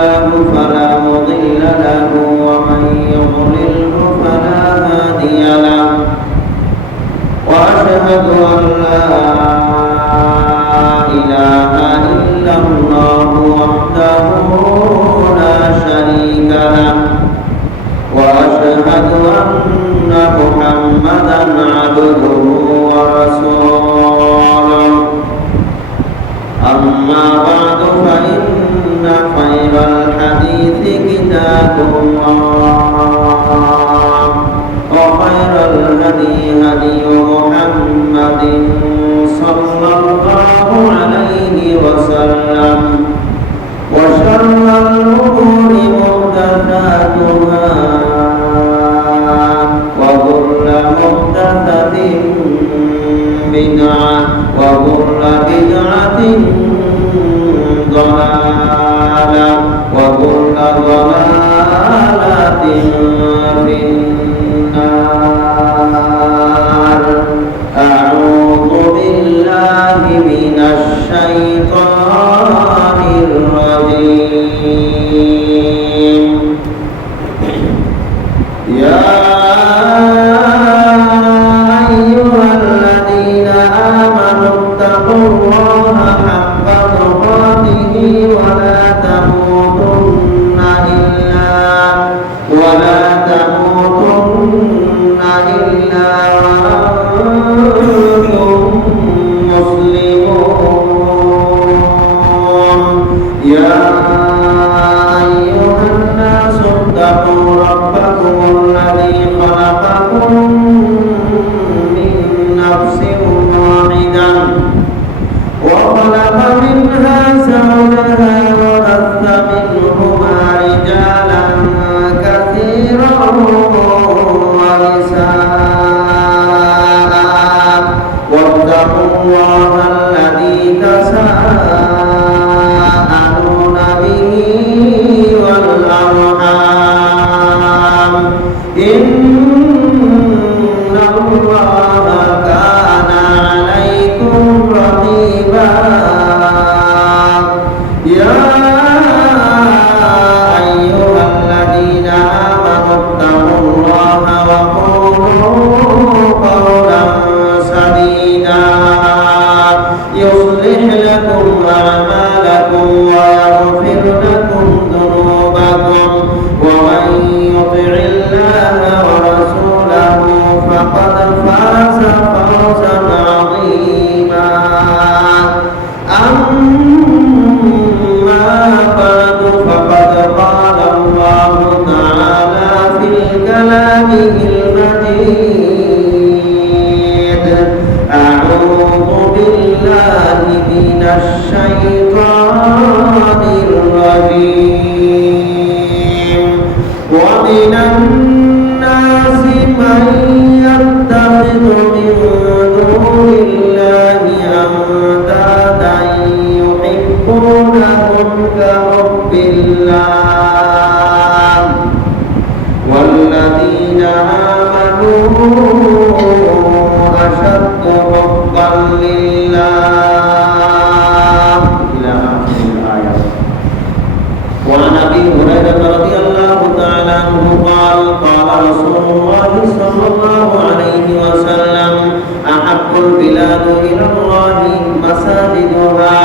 الله فلا مضل له ومن يضلله فلا هادي له وأشهد أن لا إله إلا الله وحده لا شريك له وأشهد أن محمدا عبده ورسوله أما بعد فإن خير الحديث كتاب الله وخير الهدي هدي محمد صلى الله عليه وسلم وشر الأمور محدثاتها وكل محدثة بدعة وكل بدعة ضلالة وكل ضلالة في النار. أعوذ بالله من الشيطان الرجيم. يا أيها الذين آمنوا اتقوا الله حق تقاته ولا تموتن إلا وأنتم مسلمون. يا أيها الناس اتقوا ربكم الذي خلقكم من نفس واحدة وخلق منها زوجها وبث منهما رجالا كثيرا ونساء واتقوا الله الذي تساءلون به والأرحام إن الله كان عليكم رقيبا. يا أيها الذين آمنوا اتقوا الله وقولوا قولا سديدا يصلح لكم أعمالكم ويغفر لكم ذنوبكم ومن يطع الله ورسوله فقد فاز فوزا عظيما. أما بعد فقد قال الله تعالى في كلامه المجيد. أعوذ بالله من الشيطان الرجيم. ومن الناس من يتخذ من دون الله أندادا يحبونهم كحب الله والذين آمنوا أشد حبا لله إلى آخر الآية. وعن أبي هريرة رضي الله تعالى عنه قال قال رسول الله صلى الله عليه وسلم أحب البلاد إلى الله مساجدها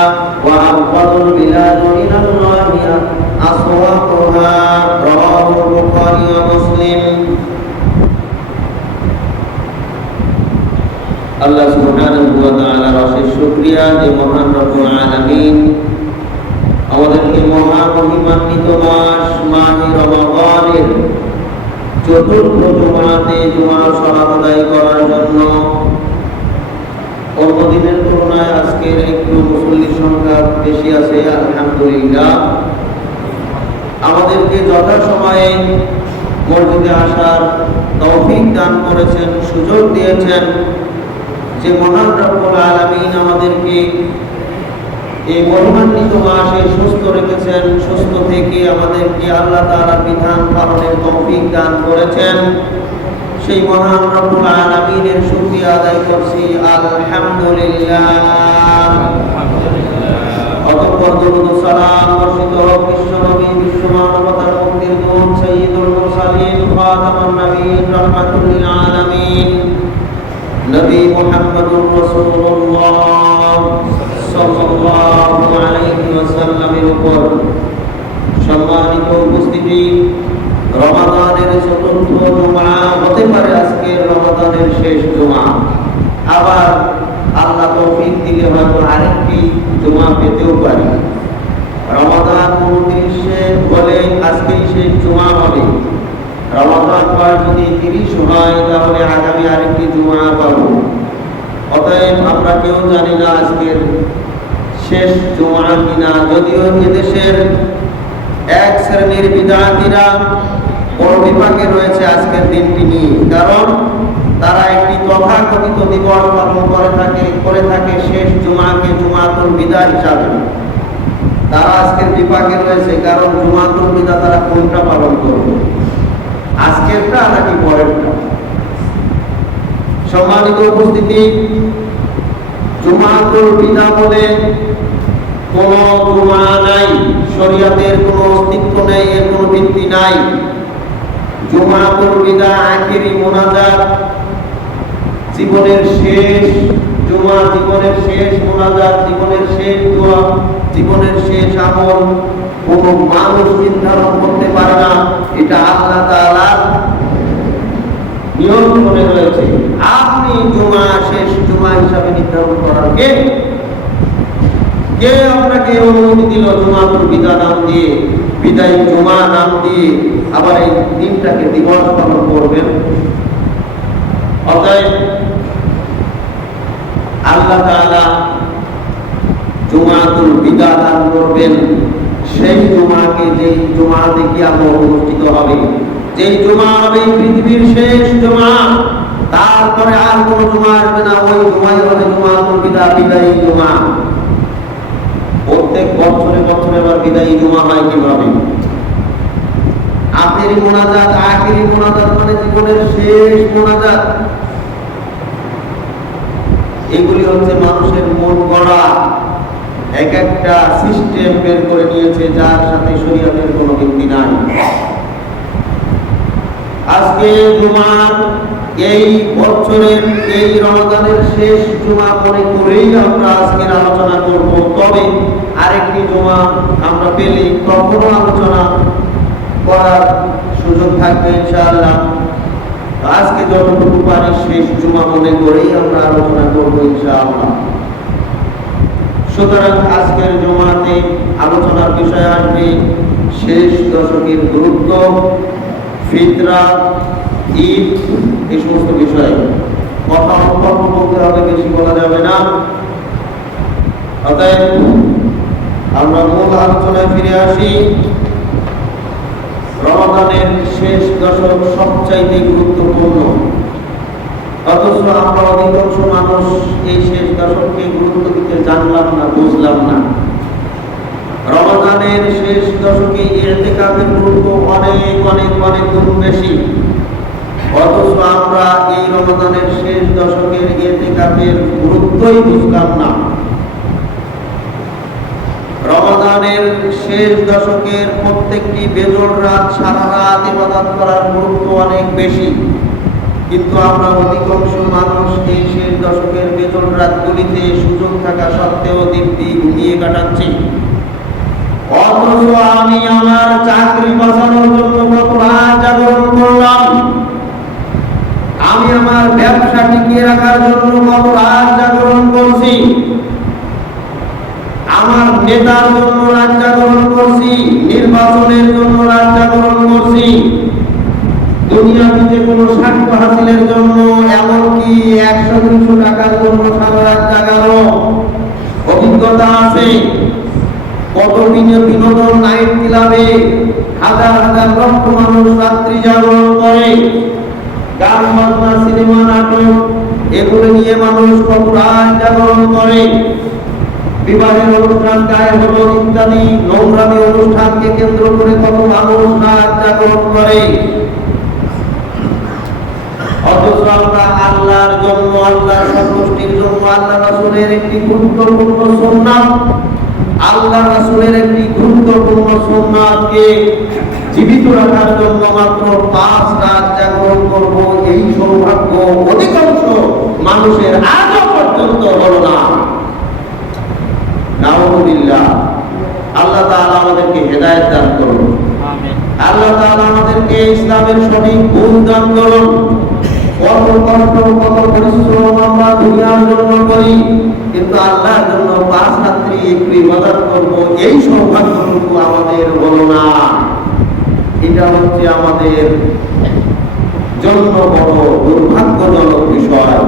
وأبغض البلاد إلى الله أسواقها. رواه البخاري ومسلم. আল্লাহ সুবহানাহু ওয়া তাআলার অশেষ শুকরিয়া যে মহান রব্বুল আলামিন আমাদেরকে মহামহিমান্বিত মাস মাহে রমাদানের চতুর্থ জুমাতে জুমার সালাত আদায় করার জন্য অন্য দিনের তুলনায় আজকের একটু মুসল্লির সংখ্যা বেশি আছে, আলহামদুলিল্লাহ। আমাদেরকে যথাসময়ে মসজিদে আসার তৌফিক দান করেছেন, সুযোগ দিয়েছেন। যে মহান রব্বুল আলামিন আমাদেরকে এই মহিমান্বিত মাসে সুস্থ রেখেছেন, সুস্থ থেকে আমাদেরকে আল্লাহ তাআলার বিধান পালনের তৌফিক দান করেছেন, সেই মহান রব্বুল আলামিনের শুকরিয়া আদায় করছি, আলহামদুলিল্লাহ। অতঃপর দরুদ ও সালাম বর্ষিত হোক বিশ্বনবী المحمود سيد المرسلين خاتم النبيين رحمة للعالمين نبي محمد رسول الله صلى الله عليه وسلم উপর সম্মানিত উপস্থিতি রমাদানের চতুর্থ জুমা হতে পারে আজকের রমাদানের শেষ জুমা আবার আল্লাহ তৌফিক দিলে হয়তো আরেকটি জুমা পেতেও পারি রমাদান 29 বলে আজকেই শেষ জুমা হবে রমাদান পর যদি 30 হয় তাহলে আগামী আরেকটি জুমা পাবো অতএব আমরা কেউ জানি না আজকের শেষ জুমা কিনা যদিও এদেশের এক শ্রেণীর বিদআতীরা বড় বিপাকে রয়েছে আজকের দিনটি নিয়ে কারণ তারা একটি তথাকথিত দিবস পালন করে থাকে শেষ জুমাকে জুমাতুল বিদা হিসাবে তারা আজকের বিপাকে রয়েছে কারণ জুমাতুল বিদা তারা কোনটা পালন করবে আজকেরটা নাকি পরেরটা সম্মানিত উপস্থিতি জুমাতুল বিদা বলে কোন জুমা নাই শরীয়তের কোনো অস্তিত্ব নেই এর কোনো ভিত্তি নাই জুমাতুল বিদা আখিরি মুনাজাত জীবনের শেষ জুমা জীবনের শেষ মুনাজাত জীবনের শেষ দোয়া জীবনের শেষ আমল কোনো মানুষ নির্ধারণ করতে পারে না এটা আল্লাহ তাআলার নিয়ন্ত্রণে রয়েছে আপনি জুমা শেষ জুমা হিসাবে নির্ধারণ করার কে আপনাকে অনুমতি দিল জুমাতুল বিদা নাম দিয়ে বিদায়ী জুমা নাম দিয়ে আবার এই দিনটাকে দিবস পালন করবেন অতএব আল্লাহ তাআলা জুমাতুল বিদা দান করবেন সেই জুমাকে যেই জুমা দেখি আমরা অনুষ্ঠিত হবে যেই জুমা হবে পৃথিবীর শেষ জুমা তারপরে আর কোনো জুমা আসবে না ওই জুমাই হবে জুমাতুল বিদা বিদায়ী জুমা প্রত্যেক বছরে বছরে আবার বিদায়ী জুমা হয় কিভাবে আখেরি মুনাজাত আখেরি মুনাজাত মানে জীবনের শেষ মুনাজাত এগুলি হচ্ছে মানুষের মন গড়া এক একটা সিস্টেম বের করে নিয়েছে যার সাথে শরীয়তের কোনো ভিত্তি নাই আজকে জুমার এই বছরের এই রমাদানের শেষ জুমা মনে করেই আমরা আজকের আলোচনা করব তবে আরেকটি জুমা আমরা পেলে কখনো আলোচনা করার সুযোগ থাকবে ইনশাআল্লাহ আজকে যতটুকু পারি শেষ জুমা মনে করেই আমরা আলোচনা করব ইনশাআল্লাহ সুতরাং আজকের জুমাতে আলোচনার বিষয় আসবে শেষ দশকের গুরুত্ব ফিতরা ঈদ এই সমস্ত বিষয় কথা অল্প বলতে হবে বেশি বলা যাবে না অতএব আমরা মূল আলোচনায় ফিরে আসি রমাদানের শেষ দশক সবচাইতে গুরুত্বপূর্ণ অথচ আমরা অধিকাংশ মানুষ এই শেষ দশককে গুরুত্ব দিতে জানলাম না বুঝলাম না রমাদানের শেষ দশকে ইতিকাফের গুরুত্ব অনেক অনেক অনেক গুণ বেশি অথচ আমরা এই রমাদানের শেষ দশকের ইতিকাফের গুরুত্বই বুঝলাম না রমাদানের শেষ দশকের প্রত্যেকটি বেজোড় রাত সারা রাত ইবাদত করার গুরুত্ব অনেক বেশি কিন্তু আমরা অধিকাংশ মানুষ এই শেষ দশকের বেজোড় রাতগুলিতে সুযোগ থাকা সত্ত্বেও দিব্যি ঘুমিয়ে কাটাচ্ছি অথচ আমি আমার চাকরি বাঁচানোর জন্য কত রাত জাগরণ করলাম আমি আমার ব্যবসা টিকিয়ে রাখার জন্য কত রাত জাগরণ করছি আমার নেতার জন্য রাত জাগরণ করছি নির্বাচনের জন্য রাত জাগরণ করছি দুনিয়াতে কোনো স্বার্থ হাসিলের জন্য এমনকি 100-200 টাকার জন্য সারা রাত জাগানো অভিজ্ঞতা আছে কত বিনোদন নাইট ক্লাবে হাজার হাজার লক্ষ মানুষ রাত্রি জাগরণ করে গান বাজনা সিনেমা নাটক এগুলো নিয়ে মানুষ কত রাত জাগরণ করে বিবাহের অনুষ্ঠান গায়ে হলুদ ইত্যাদি নোংরামি অনুষ্ঠানকে কেন্দ্র করে কত মানুষ রাত জাগরণ করে অথচ আমরা আল্লাহর জন্য আল্লাহর সন্তুষ্টির জন্য আল্লাহ রাসূলের একটি গুরুত্বপূর্ণ সুন্নাত আল্লাহ রাসূলের একটি গুরুত্বপূর্ণ সুন্নাতকে জীবিত রাখার জন্য মাত্র 5 রাত জাগরণ করব, এই সৌভাগ্য অধিকাংশ মানুষের আজও পর্যন্ত হলো না। নাউযুবিল্লাহ। আল্লাহ তাআলা আমাদেরকে হেদায়েত দান করুন। আমিন। আল্লাহ তাআলা আমাদেরকে ইসলামের সঠিক বুঝ দান করুন। কত কষ্ট, কত পরিশ্রম আমরা দুনিয়ার জন্য করি, কিন্তু আল্লাহর জন্য 5 রাত্রি একটু ইবাদত করব, এই সৌভাগ্যটুকু আমাদের হলো না। এটা হচ্ছে আমাদের জন্য বড় দুর্ভাগ্যজনক বিষয়।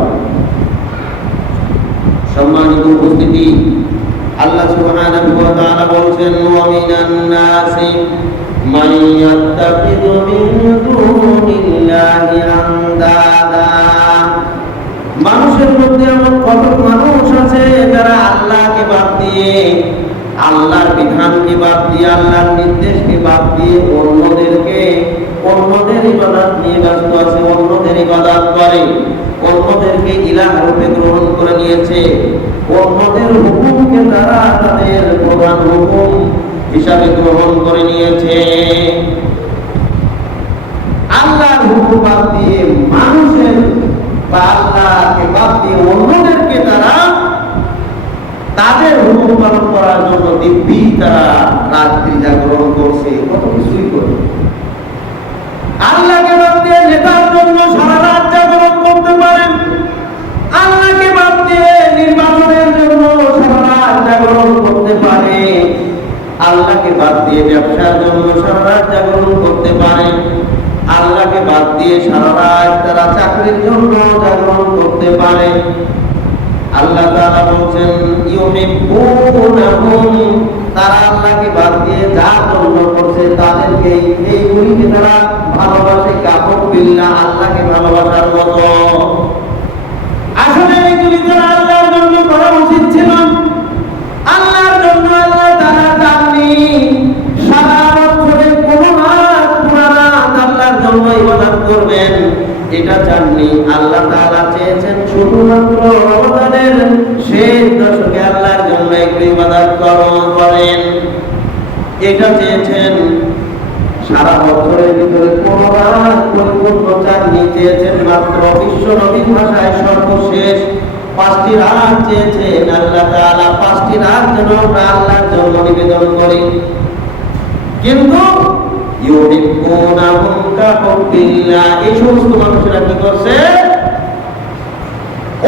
সম্মানিত উপস্থিতি, আল্লাহ সুবহানাহু ওয়া তাআলা বলেন, ওয়া মিনান নাসি মান ইয়াত্তাখিযু মিন দুনিল্লাহি আনদাদা। মানুষের মধ্যে এমন কত মানুষ আছে যারা আল্লাহকে বাদ দিয়ে, আল্লাহর বিধানকে বাদ দিয়ে, আল্লাহর নির্দেশকে বাদ দিয়ে অন্যদের ইবাদত নিয়ে ব্যস্ত আছে, অন্যদের ইবাদত করে, অন্যদেরকে ইলাহ রূপে গ্রহণ করে নিয়েছে, অন্যদের হুকুমকে তারা তাদের প্রধান হুকুম হিসাবে গ্রহণ করে নিয়েছে। আল্লাহর হুকুম বাদ দিয়ে মানুষের বা আল্লাহকে বাদ দিয়ে অন্যদেরকে তারা তাদের হুকুম পালন করার জন্য দিব্যি তারা রাত্রি জাগরণ করছে, কত কিছুই করে। আল্লাহকে বাদ দিয়ে নেতার জন্য সারা রাত জাগরণ করতে পারেন, আল্লাহকে বাদ দিয়ে নির্বাচনের জন্য সারা রাত জাগরণ করতে পারে, আল্লাহকে বাদ দিয়ে ব্যবসার জন্য সারা রাত জাগরণ করতে পারে, আল্লাহকে বাদ দিয়ে সারা রাত তারা চাকরির জন্য জাগরণ করতে পারে। আল্লাহ তাআলা বলেন, ইউহিব্বুনাহুম, তারা আল্লাহকে বাদ দিয়ে যার জন্য করছে তাদেরকে, এইগুলিকে তারা ভালোবাসে, কাফর বিল্লাহ, আল্লাহকে ভালোবাসার মতো। আসলে এইগুলি তারা আল্লাহর জন্য করা উচিত ছিল। আল্লাহর জন্য আল্লাহ তাআলা চাননি সারা বছরে কোনো রাত পুরা রাত আল্লাহর জন্য ইবাদত করবেন, এটা চাননি। আল্লাহ তাআলা চেয়েছেন শুধুমাত্র রমজানের শেষ দশকে আল্লাহর জন্য একটু ইবাদত করেন, এটা চেয়েছেন। সারা বছরের ভিতরে কোন রাত পরিপূর্ণ চাননি, চেয়েছেন মাত্র বিশ্ব নবীর ভাষায় সর্বশেষ 5টি রাত চেয়েছেন আল্লাহ তাআলা। 5টি রাত যেন আমরা আল্লাহর জন্য নিবেদন করি। কিন্তু ইউহিব্বুনাহুম কাহুব্বিল্লাহ, এই সমস্ত মানুষেরা কি করছে?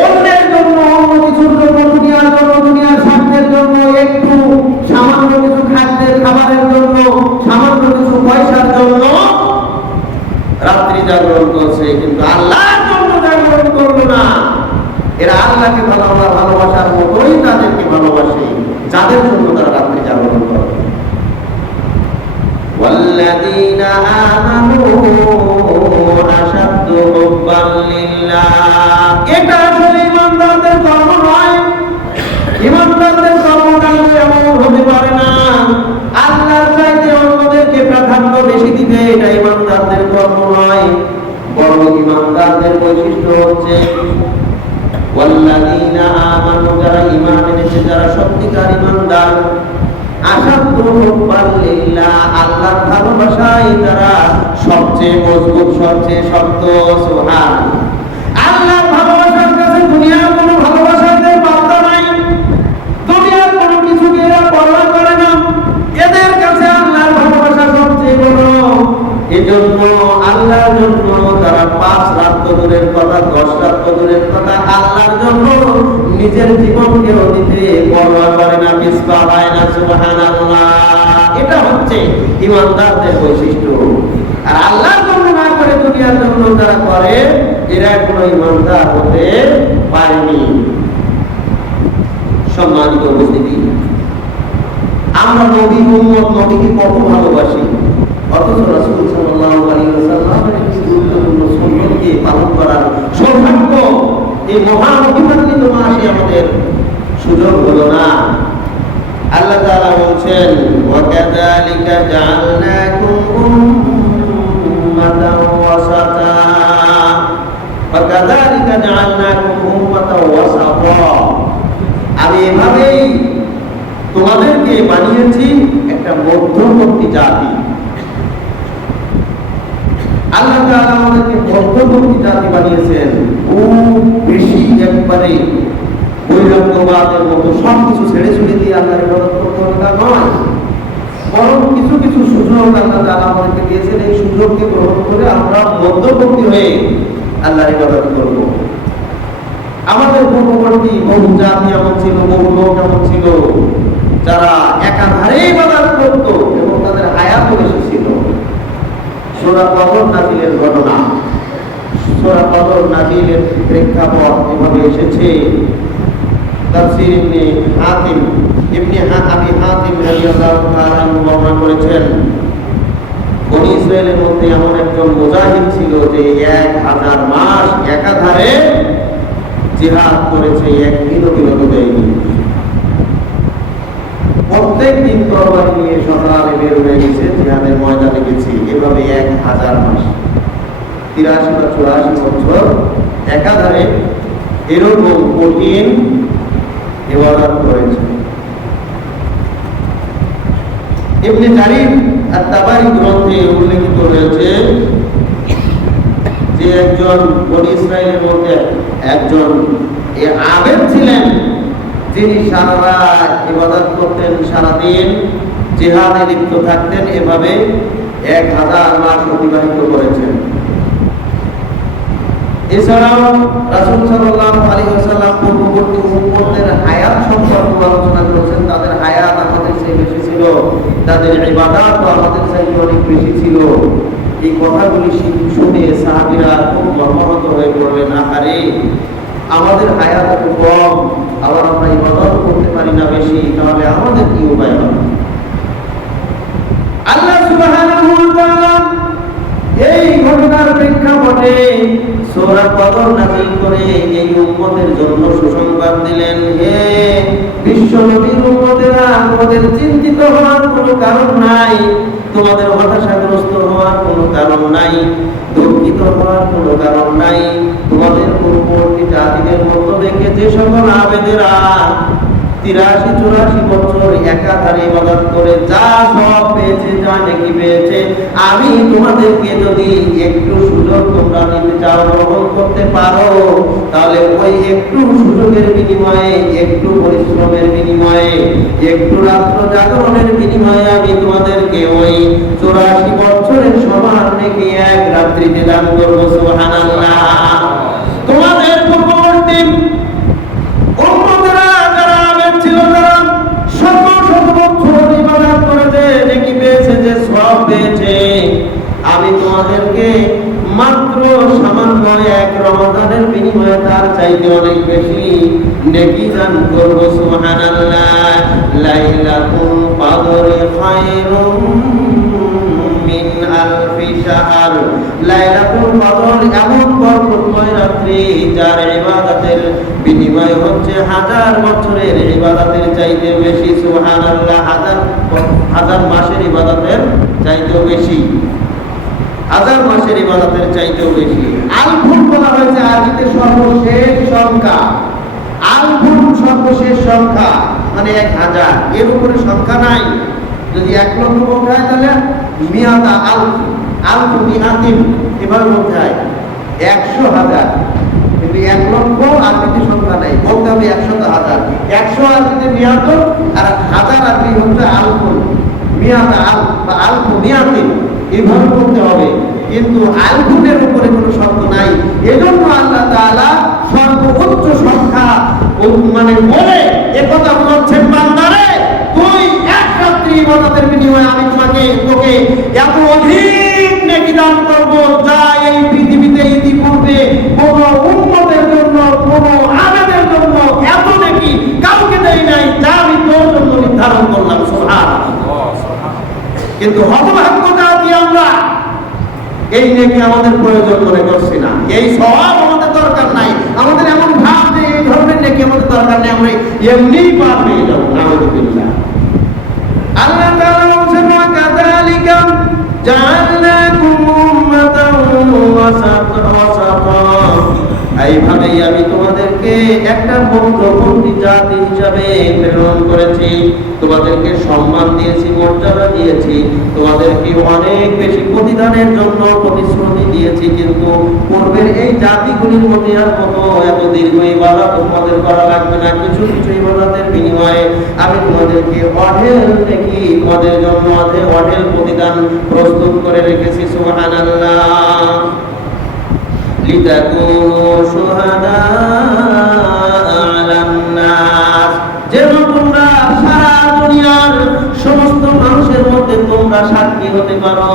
অন্যের জন্য, অন্য কিছুর জন্য, দুনিয়ার জন্য, দুনিয়ার স্বার্থের জন্য, একটু সামান্য কিছু খাবারের জন্য, সামান্য কিছু পয়সার জন্য রাত্রি জাগরণ করছে, কিন্তু আল্লাহর জন্য জাগরণ করবে না। এরা আল্লাহকে ভালোবাসার মতোই তাদেরকে ভালোবাসে, যাদের জন্য তারা রাত্রি জাগরণ করে। والذين آمنوا أشد حبا لله, এটা আসলে ইমানদারদের কর্ম নয়। ইমানদারদের কর্মকাণ্ড এমন হতে পারে না আল্লাহর চাইতে অন্যদেরকে প্রাধান্য বেশি দিবে, এটা ইমানদারদের কর্ম নয়। বরং ইমানদারদের বৈশিষ্ট্য হচ্ছে والذين آمنوا, যারা ঈমান এনেছে, যারা সত্যিকার ইমানদার, আশাদ্দু হুব্বান লিল্লাহ, আল্লাহর ভালোবাসায় তারা সবচেয়ে মজবুত, সবচেয়ে শক্ত। সুবহানাল্লাহ। আল্লাহর ভালোবাসার কাছে দুনিয়ার কোনো ভালোবাসাদের পাত্তা নাই, দুনিয়ার কোনো কিছুকে এরা পরোয়া করে না, এদের কাছে আল্লাহর ভালোবাসা সবচেয়ে বড়। এজন্য আল্লাহর জন্য তারা 5 রাত দূরের কথা, 10 রাত দূরের কথা, আল্লাহর জন্য নিজের জীবনকেও দিতে পরোয়া করে না, পিছপা হয় না। সুবহানাল্লাহ। এটা হচ্ছে ইমানদারদের বৈশিষ্ট্য। আর আল্লাহর জন্য না করে দুনিয়ার জন্য যারা করে, এরা কোনো ইমানদার হতে পারেনি। সম্মানিত উপস্থিতি, আমরা নবী উম্মত, নবীকে কত ভালোবাসি, অথচ রাসূল সাল্লাল্লাহু আলাইহি ওয়াসাল্লামের কিছু গুরুত্বপূর্ণ সুন্নতকে পালন করার সৌভাগ্য এই মহামহিমান্বিত মাসে আমাদের সুযোগ হলো না। আল্লাহ তাআলা বলছেন, ওয়া কাযালিকা জাআলনাকুম উম্মাতান ওয়াসাতা, ওয়া কাযালিকা জাআলনাকুম উম্মাতান ওয়াসাতা, আমি এভাবেই তোমাদেরকে বানিয়েছি একটা মধ্যবর্তী জাতি। আল্লাহ তাআলা আমাদেরকে মধ্যবর্তী জাতি বানিয়েছেন, খুব বেশি একবারে বৈরাগ্যবাদের মতো সবকিছু ছেড়ে ছুড়ে দিয়ে আল্লাহর ইবাদত করতে হবে তা নয়, বরং কিছু কিছু সুযোগ আল্লাহ তাআলা আমাদেরকে দিয়েছেন। এই সুযোগকে গ্রহণ করে আমরা মধ্যবর্তী হয়ে আল্লাহর ইবাদত করব। আমাদের পূর্ববর্তী বহু জাতি এমন ছিল, বহু লোক এমন ছিল যারা একাধারে ইবাদত করত এবং তাদের হায়াতও বেশি ছিল। সূরা কদর নাজিলের ঘটনা, সূরা কদর নাজিলের প্রেক্ষাপট এভাবে এসেছে। তাফসীর ইবনে হাতিম আবি হাতিম রাদিয়াল্লাহু তাআলা বর্ণনা করেছেন, বনী ইসরায়েলের মধ্যে এমন একজন মুজাহিদ ছিল যে 1000 মাস একাধারে জিহাদ করেছে, একদিনও বিরত দেয়নি। প্রত্যেক দিন তরবারি নিয়ে সকালে বের হয়ে গেছে, জিহাদের ময়দানে গেছে। এভাবে 1000 মাস, 83 বা 84 বছর একাধারে এরকম কঠিন ইবাদত করেছে। ইবনে জারির আত-তাবারি গ্রন্থে উল্লেখিত হয়েছে যে একজন বনী ইসরায়েলের মধ্যে একজন আবেদ ছিলেন, যিনি সারা রাত ইবাদত করতেন, সারাদিন জিহাদে লিপ্ত থাকতেন, এভাবে 1000 মাস অতিবাহিত করেছেন। এছাড়াও রাসূল সাল্লাল্লাহু আলাইহি ওয়াসাল্লাম পূর্ববর্তী উম্মতের হায়াত সম্পর্কে আলোচনা করেছেন। তাদের হায়াত আমাদের চেয়ে বেশি ছিল, তাদের ইবাদত আমাদের চেয়ে অনেক বেশি ছিল। এই কথাগুলি শুনে সাহাবীরা খুব মর্মাহত হয়ে পড়লেন, আরে আমাদের হায়াত এত কম, আবার আমরা ইবাদত করতে পারি না বেশি, তাহলে আমাদের কি উপায় হবে? আল্লাহ সুবহানাহু ওয়া তাআলা এই ঘটনার প্রেক্ষাপটে সূরা কদর নাযিল করে এই উম্মতের জন্য সুসংবাদ দিলেন, হে বিশ্ব নবীর উম্মতেরা, তোমাদের চিন্তিত হওয়ার কোনো কারণ নাই, তোমাদের হতাশাগ্রস্ত হওয়ার কোনো কারণ নাই, দুঃখিত হওয়ার কোনো কারণ নাই। তোমাদের পূর্ববর্তী জাতিদের মধ্য থেকে যে সকল আবেদেরা 83-84 বছর একাধারে ইবাদত করে যা সব পেয়েছে, যা নেকি পেয়েছে, আমি তোমাদেরকে যদি একটু সুযোগ তোমরা নিতে চাও, গ্রহণ করতে পারো, তাহলে ওই একটু সুযোগের বিনিময়ে, একটু পরিশ্রমের বিনিময়ে, একটু রাত্র জাগরণের বিনিময়ে আমি তোমাদেরকে ওই 84 বছরের সমান নেকি এক রাত্রিতে দান করবো। সুবহানাল্লাহ। তোমাদের পূর্ববর্তী উম্মতেরা যারা আবেদ ছিল, তারা শত শত বছর ইবাদত করেছে, নেকি পেয়েছে, যে সওয়াব পেয়েছে, আমি তোমাদেরকে মাত্র সামান্য এক রমাদানের বিনিময়ে তার চাইতে অনেক বেশি নেকি দান করব। সুবহানাল্লাহ। লাইলাতুল কদরি খায়রুম মিন আলফি শাহর। লাইলাতুল কদর এমন বরকতময় রাত্রি যার ইবাদতের বিনিময় হচ্ছে 1000 বছরের ইবাদতের চাইতে বেশি। সুবহানাল্লাহ। হাজার মাসের ইবাদতের চাইতেও বেশি, 1000 মাসের ইবাদতের চাইতেও বেশি। আল-ফুল বলা হয়েছে আরবিতে সর্বশেষ সংখ্যা। আল-ফুল সর্বশেষ সংখ্যা, মানে 1000, এর উপরে সংখ্যা নাই। যদি 1 লক্ষ বলতে হয় তাহলে মিয়াতা আলফ মিয়াতিন এভাবে বলতে হয়, 100,000। কিন্তু 1 লক্ষ আরবিতে সংখ্যা নাই, বলতে হবে 100,000। 100 আরবিতে মিয়াত, আর 1000 আরবি হচ্ছে আলফুল মিয়াতা আলফ বা আলফ মিয়াতিন, এইভাবে বলতে হবে। কিন্তু আলফুলের উপরে কোনো শব্দ নাই, এজন্য আল্লাহ তাআলা সর্বোচ্চ সংখ্যা মানে বলে একথা বলছেন, বান্দারে তুই এক রাত্রি ইবাদতের বিনিময়ে আমি তোকে এত অধিক নেকি দান করব, যা এই পৃথিবীতে ইতিপূর্বে কোনো উম্মতের জন্য, কোনো আবেদের জন্য এত নেকি কাউকে দেই নাই, যা আমি তোর জন্য নির্ধারণ করলাম। সুবহানাল্লাহ। কিন্তু হতভাগ্য জাতি আমরা এই নেকি আমাদের প্রয়োজন মনে করছি না, এই সওয়াব আমাদের দরকার নাই, আমাদের এমন ভাব যে এই ধরনের নেকি আমাদের দরকার নেই, আমরা এমনিই পার পেয়ে যাবো। নাউযুবিল্লাহ। আল্লাহ তাআলা বলেন, ওয়া কাযালিকা জাআলনাকুম উম্মাতান ওয়াসাতা, এইভাবেই আমি তোমাদেরকে তোমাদেরকে একটা বন্ধুবন্ধী জাতি হিসাবে প্রেরণ করেছি, তোমাদেরকে সম্মান দিয়েছি, মর্যাদা দিয়েছি, তোমাদেরকে অনেক বেশি প্রতিদানের জন্য প্রতিশ্রুতি দিয়েছি, কিন্তু পূর্বের এই জাতিগুলির মধ্যে আর মতো এত দীর্ঘ ইবাদত তোমাদের করা লাগবে না। কিছু কিছু ইবাদতের বিনিময়ে আমি তোমাদেরকে অঢেল দেখি, তোমাদের জন্য অঢেল প্রতিদান প্রস্তুত করে রেখেছি। সুবহানাল্লাহ। লিতাকুনু শুহাদা আলান নাস, যেন তোমরা সারা দুনিয়ার সমস্ত মানুষের মধ্যে তোমরা সাক্ষী হতে পারো,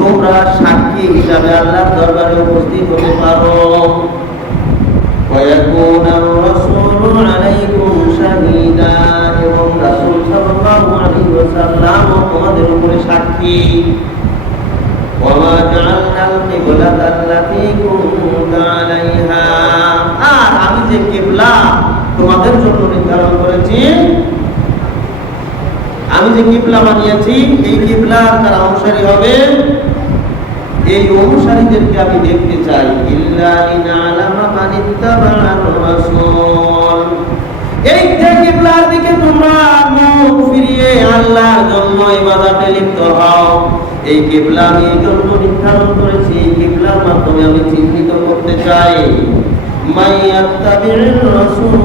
তোমরা সাক্ষী হিসাবে আল্লাহর দরবারে উপস্থিত হতে পারো। ওয়ায়াকুনার রাসূলু আলাইকুম শাহীদা, এবং রাসূল সাল্লাল্লাহু আলাইহি ওয়াসাল্লাম তোমাদের উপরে সাক্ষী। ওয়ামা জাআলনাল কিবলাতা আল্লাতী কুনতা আলাইহা, আর আমি যে কিবলা তোমাদের জন্য নির্ধারণ করেছি, আমি যে কিবলা বানিয়েছি, এই কিবলার যারা অনুসারী হবে, এই অনুসারীদেরকে আমি দেখতে চাই। ইল্লা লিনা'লামা মান ইত্তাবা'আর রাসূল, এই যে কিবলার দিকে তোমরা মুখ ফিরিয়ে আল্লাহর জন্য ইবাদতে লিপ্ত হও, এই কিবলা আমি এই জন্য নির্ধারণ করেছি, এই কিবলার মাধ্যমে আমি চিহ্নিত করতে চাই। মাইয়াত্তাবি'র রাসূল,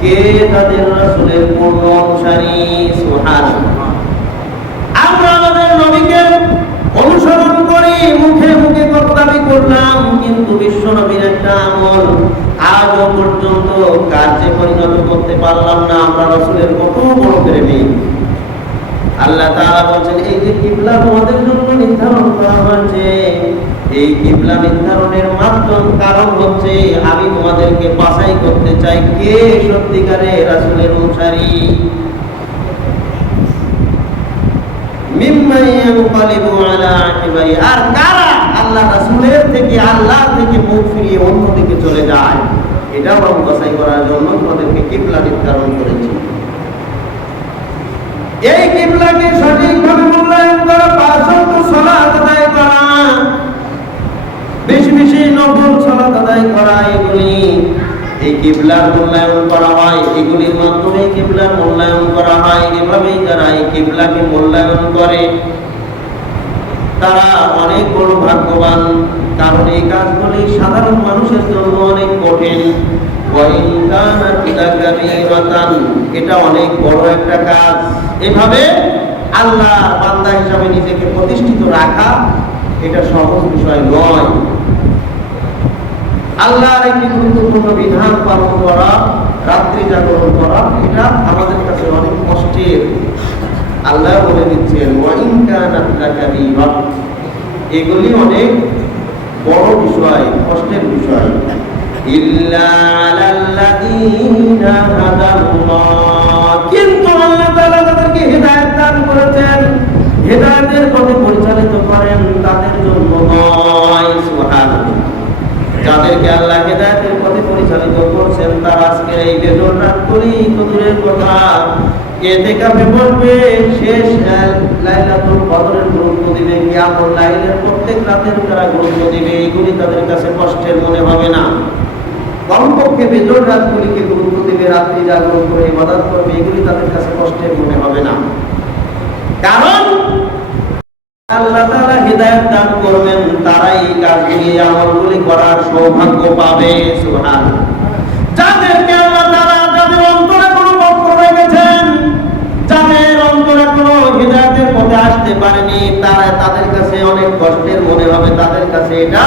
কে তাদের রাসূলের পূর্ণ অনুসারী। সুবহানাল্লাহ। আমরা আমাদের নবীকে অনুসরণ করি, মুখে মুখে দাবি করলাম, কিন্তু বিশ্ব নবীর একটা আমল আজও পর্যন্ত কার্যে পরিণত করতে পারলাম না। আমরা রাসূলের কত বড় প্রেমিক। আল্লাহ তাআলা বলেন, এই যে কিবলা তোমাদের জন্য নির্ধারণ করা হয়েছে, এই কিবলা নির্ধারণের মাধ্যম কারণ হচ্ছে আমি তোমাদেরকে বাছাই করতে চাই কে সত্যিকারের রাসূলের অনুসারী। মিম্মান ইয়ানকালিবু আলা আকিবাই, আর কারা আল্লাহ রাসূলের থেকে, আল্লাহর থেকে মুখ ফিরিয়ে অন্যদিকে চলে যায়, এটাও আমরা বাছাই করার জন্য তোমাদেরকে কিবলা নির্ধারণ করেছি। এই কিবলাকে সঠিকভাবে মূল্যায়ন করা, পাঁচ ওয়াক্ত সালাত আদায় করা, বেশি বেশি নফল সালাত আদায় করা, এগুলি এই কিবলার মূল্যায়ন করা হয়, এগুলির মাধ্যমে কিবলার মূল্যায়ন করা হয়। এভাবেই যারা এই কিবলাকে মূল্যায়ন করে তারা অনেক বড় ভাগ্যবান, কারণ এই কাজগুলি সাধারণ মানুষের জন্য অনেক কঠিন। ওয়াইন কানাত লাকাবীরাতান, এটা অনেক বড় একটা কাজ। এভাবে আল্লাহর বান্দা হিসাবে নিজেকে প্রতিষ্ঠিত রাখা এটা সহজ বিষয় নয়। আল্লাহর একটি গুরুত্বপূর্ণ বিধান পালন করা, রাত্রি জাগরণ করা, এটা আমাদের কাছে অনেক কষ্টের। আল্লাহ বলে দিচ্ছেন, ওয়াইন কানাত লাকাবীরা, এগুলি অনেক বড় বিষয়, কষ্টের বিষয়। ইল্লা আলাল্লাযীনা হাদাল্লাহ, কিন্তু আল্লাহ তাআলা তাদেরকে হেদায়েত দান করেছেন, হেদায়েতের পথে পরিচালিত করেন, তাদের জন্য নয়। সুবহানাল্লাহ। যাদেরকে আল্লাহ হেদায়েতের পথে পরিচালিত করছেন তারা আজকের এই বেজর রাতগুলি দূরের কথা ইতিকাফে বসবে, শেষ লাইলাতুল কদরের গুরুত্ব দিবে, কিয়ামুল লাইলের প্রত্যেক রাতের তারা গুরুত্ব দিবে, এগুলি তাদের কাছে কষ্টের মনে হবে না। কমপক্ষে বেজর রাতগুলিকে গুরুত্ব দিবে, রাত্রি জাগরণ করে ইবাদত করবে, এগুলি তাদের কাছে কষ্টের মনে হবে না। কারণ আল্লাহ তাআলা হেদায়েত দান করবেন, তারাই এই কাজগুলি, আমলগুলি করার সৌভাগ্য পাবে। সুবহানাল্লাহ। যাদেরকে আল্লাহ তাআলা, যাদের অন্তরে কোনো বক্র রেখেছেন, যাদের অন্তরে কোনো হেদায়েতের পথে আসতে পারেনি, তাদের কাছে অনেক কষ্টের মনে হবে, তাদের কাছে এটা,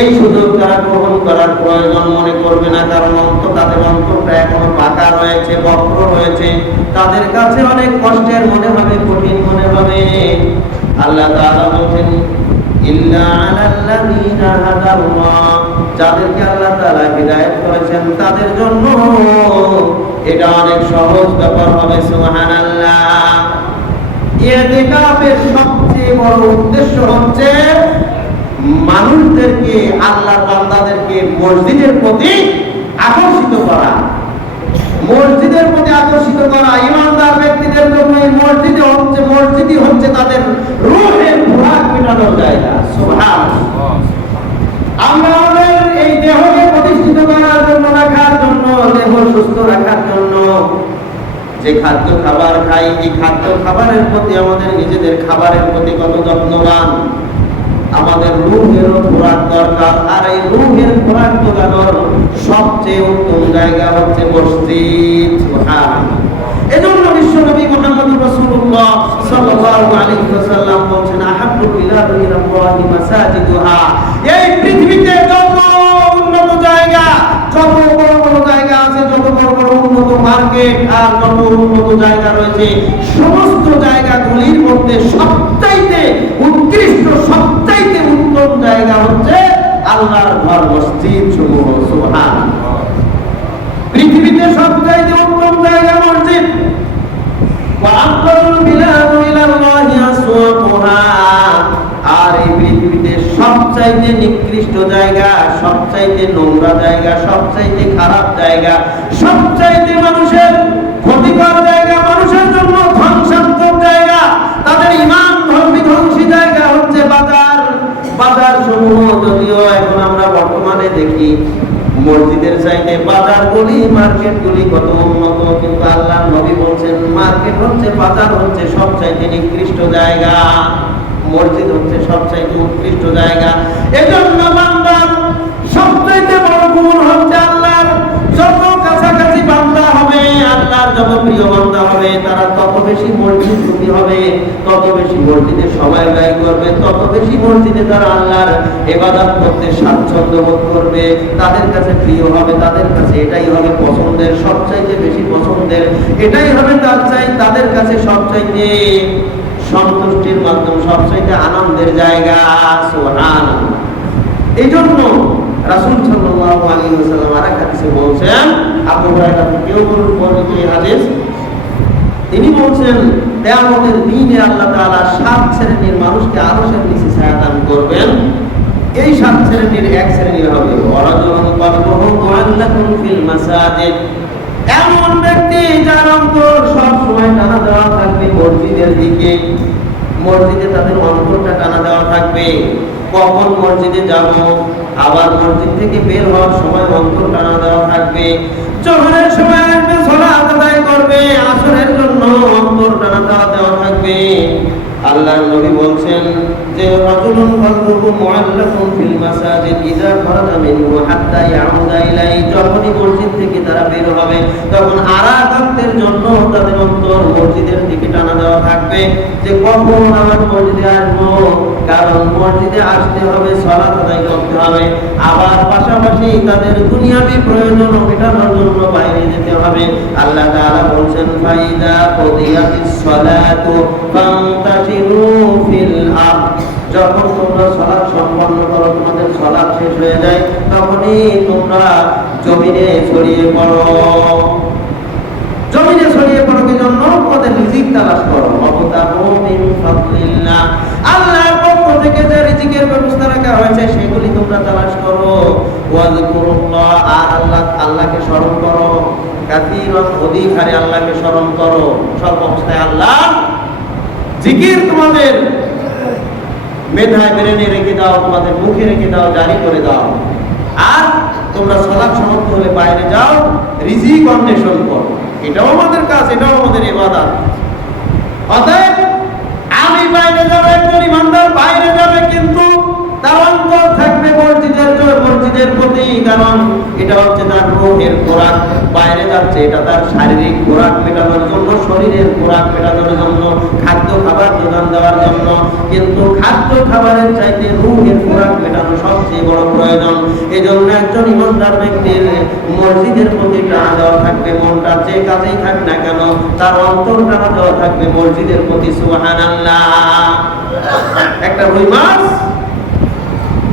এই সুযোগ তারা গ্রহণ করার প্রয়োজন মনে করবে না, কারণ তাদের অন্তরটা এখনো পাকা রয়েছে, বক্র রয়েছে, তাদের কাছে অনেক কষ্টের মনে হবে, কঠিন মনে হবে। আল্লাহ তাআলা বলেন, ইল্লা আলাল্লাযীনা হাদাল্লাহ, যাদেরকে আল্লাহ তাআলা হিদায়াত করেছেন তাদের জন্য এটা অনেক সহজ ব্যাপার হবে। সুবহানাল্লাহ। ইতিকাফের সবচেয়ে বড় উদ্দেশ্য হচ্ছে মানুষদেরকে, আল্লাহর বান্দাদেরকে মসজিদের প্রতি আকর্ষিত করা, মসজিদের প্রতি আকর্ষিত করা। ঈমানদার ব্যক্তিদের জন্য এই মসজিদই হচ্ছে তাদের রূহের ভোগ মেটানোর জায়গা। সুবহানাল্লাহ। আমরা আমাদের এই দেহকে প্রতিষ্ঠিত খাদ্য খাবার খাই, এই খাদ্য খাবারের প্রতি আমাদের নিজেদের খাবারের প্রতি কত যত্নবান। আমাদের রূহেরও খোরাক দরকার, আর এই রূহের খোরাক জোগানোর সবচেয়ে উত্তম জায়গা হচ্ছে মসজিদ। সুবহানাল্লাহ। এজন্য বিশ্বনবী মুহাম্মদুর রাসূলুল্লাহ সাল্লাল্লাহু আলাইহি ওয়াসাল্লাম বলেন, আহাব্বুল বিলাদি ইলাল্লাহি মাসাজিদুহা। এই পৃথিবীতে যত উন্নত জায়গা, যত বড় বড় জায়গা আছে, যত বড় বড় উন্নত মার্কেট আর যত উন্নত জায়গা রয়েছে, সমস্ত জায়গাগুলির মধ্যে সবচাইতে উৎকৃষ্ট, সবচাইতে উত্তম জায়গা হচ্ছে আল্লাহর ঘর, মসজিদ সমূহ। সুবহানাল্লাহ। পৃথিবীতে সবচাইতে উত্তম জায়গা মসজিদ। ওয়াআফদালুল বিলাদি ইলাল্লাহি আসওয়াকুহা। আর এই পৃথিবীতে সবচাইতে নিকৃষ্ট জায়গা, সবচাইতে নোংরা জায়গা, সবচাইতে খারাপ জায়গা, সবচাইতে মানুষের ক্ষতিকর জায়গা, মানুষের জন্য ধ্বংসাত্মক জায়গা, তাদের ঈমান বিধ্বংসী জায়গা হচ্ছে বাজার। বাজার সমূহ যদিও এখন আমরা বর্তমানে দেখি মসজিদের চাইতে বাজারগুলি, মার্কেটগুলি কত উন্নত, কিন্তু আল্লাহর নবী বলছেন মার্কেট হচ্ছে, বাজার হচ্ছে সবচাইতে নিকৃষ্ট জায়গা, মসজিদ হচ্ছে সবচাইতে উৎকৃষ্ট জায়গা। এজন্য বান্দার সবচাইতে বড় গুণ হচ্ছে আল্লাহর যত কাছাকাছি বান্দা হবে, আল্লাহর যত প্রিয় বান্দা হবে, তারা তত বেশি মসজিদমুখী হবে, তত বেশি মসজিদে সময় ব্যয় করবে, তত বেশি মসজিদে তারা আল্লাহর ইবাদত করতে স্বাচ্ছন্দ্য বোধ করবে, তাদের কাছে প্রিয় হবে, তাদের কাছে এটাই হবে পছন্দের, সবচাইতে বেশি পছন্দের, এটাই হবে তাদের কাছে সবচাইতে সন্তুষ্টির মাধ্যম, সবচাইতে আনন্দের জায়গা। সুবহানাল্লাহ। এই জন্য রাসূল সাল্লাল্লাহু আলাইহি ওয়াসাল্লাম আরেক হাদিসে বলছেন, আবু হুরায়রা থেকেও বর্ণিত এই হাদিস, তিনি বলছেন কিয়ামতের দিনে আল্লাহ তাআলা 7 শ্রেণীর মানুষকে আরশের নিচে ছায়া দান করবেন। এই 7 শ্রেণীর এক শ্রেণী হবে ওয়ারাজুলুন কলবুহু মুআল্লাকুন ফিল মাসাজিদ। এমন ব্যক্তি যার অন্তর সব সময় টানা দেওয়া থাকবে মসজিদের দিকে, মসজিদে তাদের অন্তরটা টানা দেওয়া থাকবে। কখন মসজিদে যাব, আবার মসজিদ থেকে বের হওয়ার সময় অন্তর টানা দেওয়া থাকবে। জোহরের সময় আসবে, সালাত আদায় করবে, আসরের জন্য অন্তর টানা দেওয়া থাকবে। আল্লাহর নবী বলছেন যে রাজুলুন কলবুহু মুআল্লাকুন ফিল মাসাজিদ ইযা ফারাদা মিনহু হাত্তা ইয়াউদা ইলাইহি। যখনই মসজিদ থেকে তারা বের হবে, তখন আরাকাতের জন্য তাদের অন্তর মসজিদের দিকে টানা দেওয়া থাকবে, যে কখন আমার মসজিদে আসবো, কারণ মসজিদে আসতে হবে, সালাত আদায় করতে হবে, আবার পাশাপাশি তাদের দুনিয়াবি প্রয়োজন মেটানোর জন্য বাইরে যেতে হবে। আল্লাহ তাআলা বলছেন ফাইদা কুদিয়াতিস সালাতু ফান্তাশিরু ফিল আরদ। যখন তোমরা সালাত সম্পন্ন করো, তোমাদের সালাত শেষ হয়ে যায়, তখনই তোমরা জমিনে ছড়িয়ে পড়ো। জমিনে ছড়িয়ে পড়ো কি জন্য? তোমাদের রিজিক তালাশ করো। ওয়াবতাগু মিন ফাদলিল্লাহ। আল্লাহর পক্ষ থেকে যে রিজিকের ব্যবস্থা রাখা হয়েছে সেগুলি তোমরা তালাশ করো। ওয়াযকুরুল্লাহ। আর আল্লাহকে স্মরণ করো। কাসীরান, অধিক হারে আল্লাহকে স্মরণ করো। সব অবস্থায় আল্লাহ জিকির তোমাদের মেধায় ব্রেনে রেখে দাও, তোমাদের মুখে রেখে দাও, জারি করে দাও। আর তোমরা সালাত সমাপ্ত হলে বাইরে যাও, রিজিক অন্বেষণ করো। এটাও আমাদের কাজ, এটাও আমাদের ইবাদত। অতএব আমি বাইরে যাব, একজন ইমানদার বাইরে যাবে, কিন্তু তার অন্তর থাকবে মসজিদের প্রতি, কারণ এটা হচ্ছে তার রূহের খোরাক। বাইরে যাচ্ছে, এটা তার শারীরিক খোরাক মেটানোর জন্য, শরীরের খোরাক মেটানোর জন্য, খাদ্য খাবার যোগান দেওয়ার জন্য, কিন্তু খাদ্য খাবারের চাইতে রূহের খোরাক মেটানো সবচেয়ে বড় প্রয়োজন। এই জন্য একজন ইমানদার ব্যক্তির মসজিদের প্রতি টানা দেওয়া থাকবে, মনটা যে কাজেই থাক না কেন তার অন্তর টানা দেওয়া থাকবে মসজিদের প্রতি। সুবহানাল্লাহ। একটা রুই মাছ,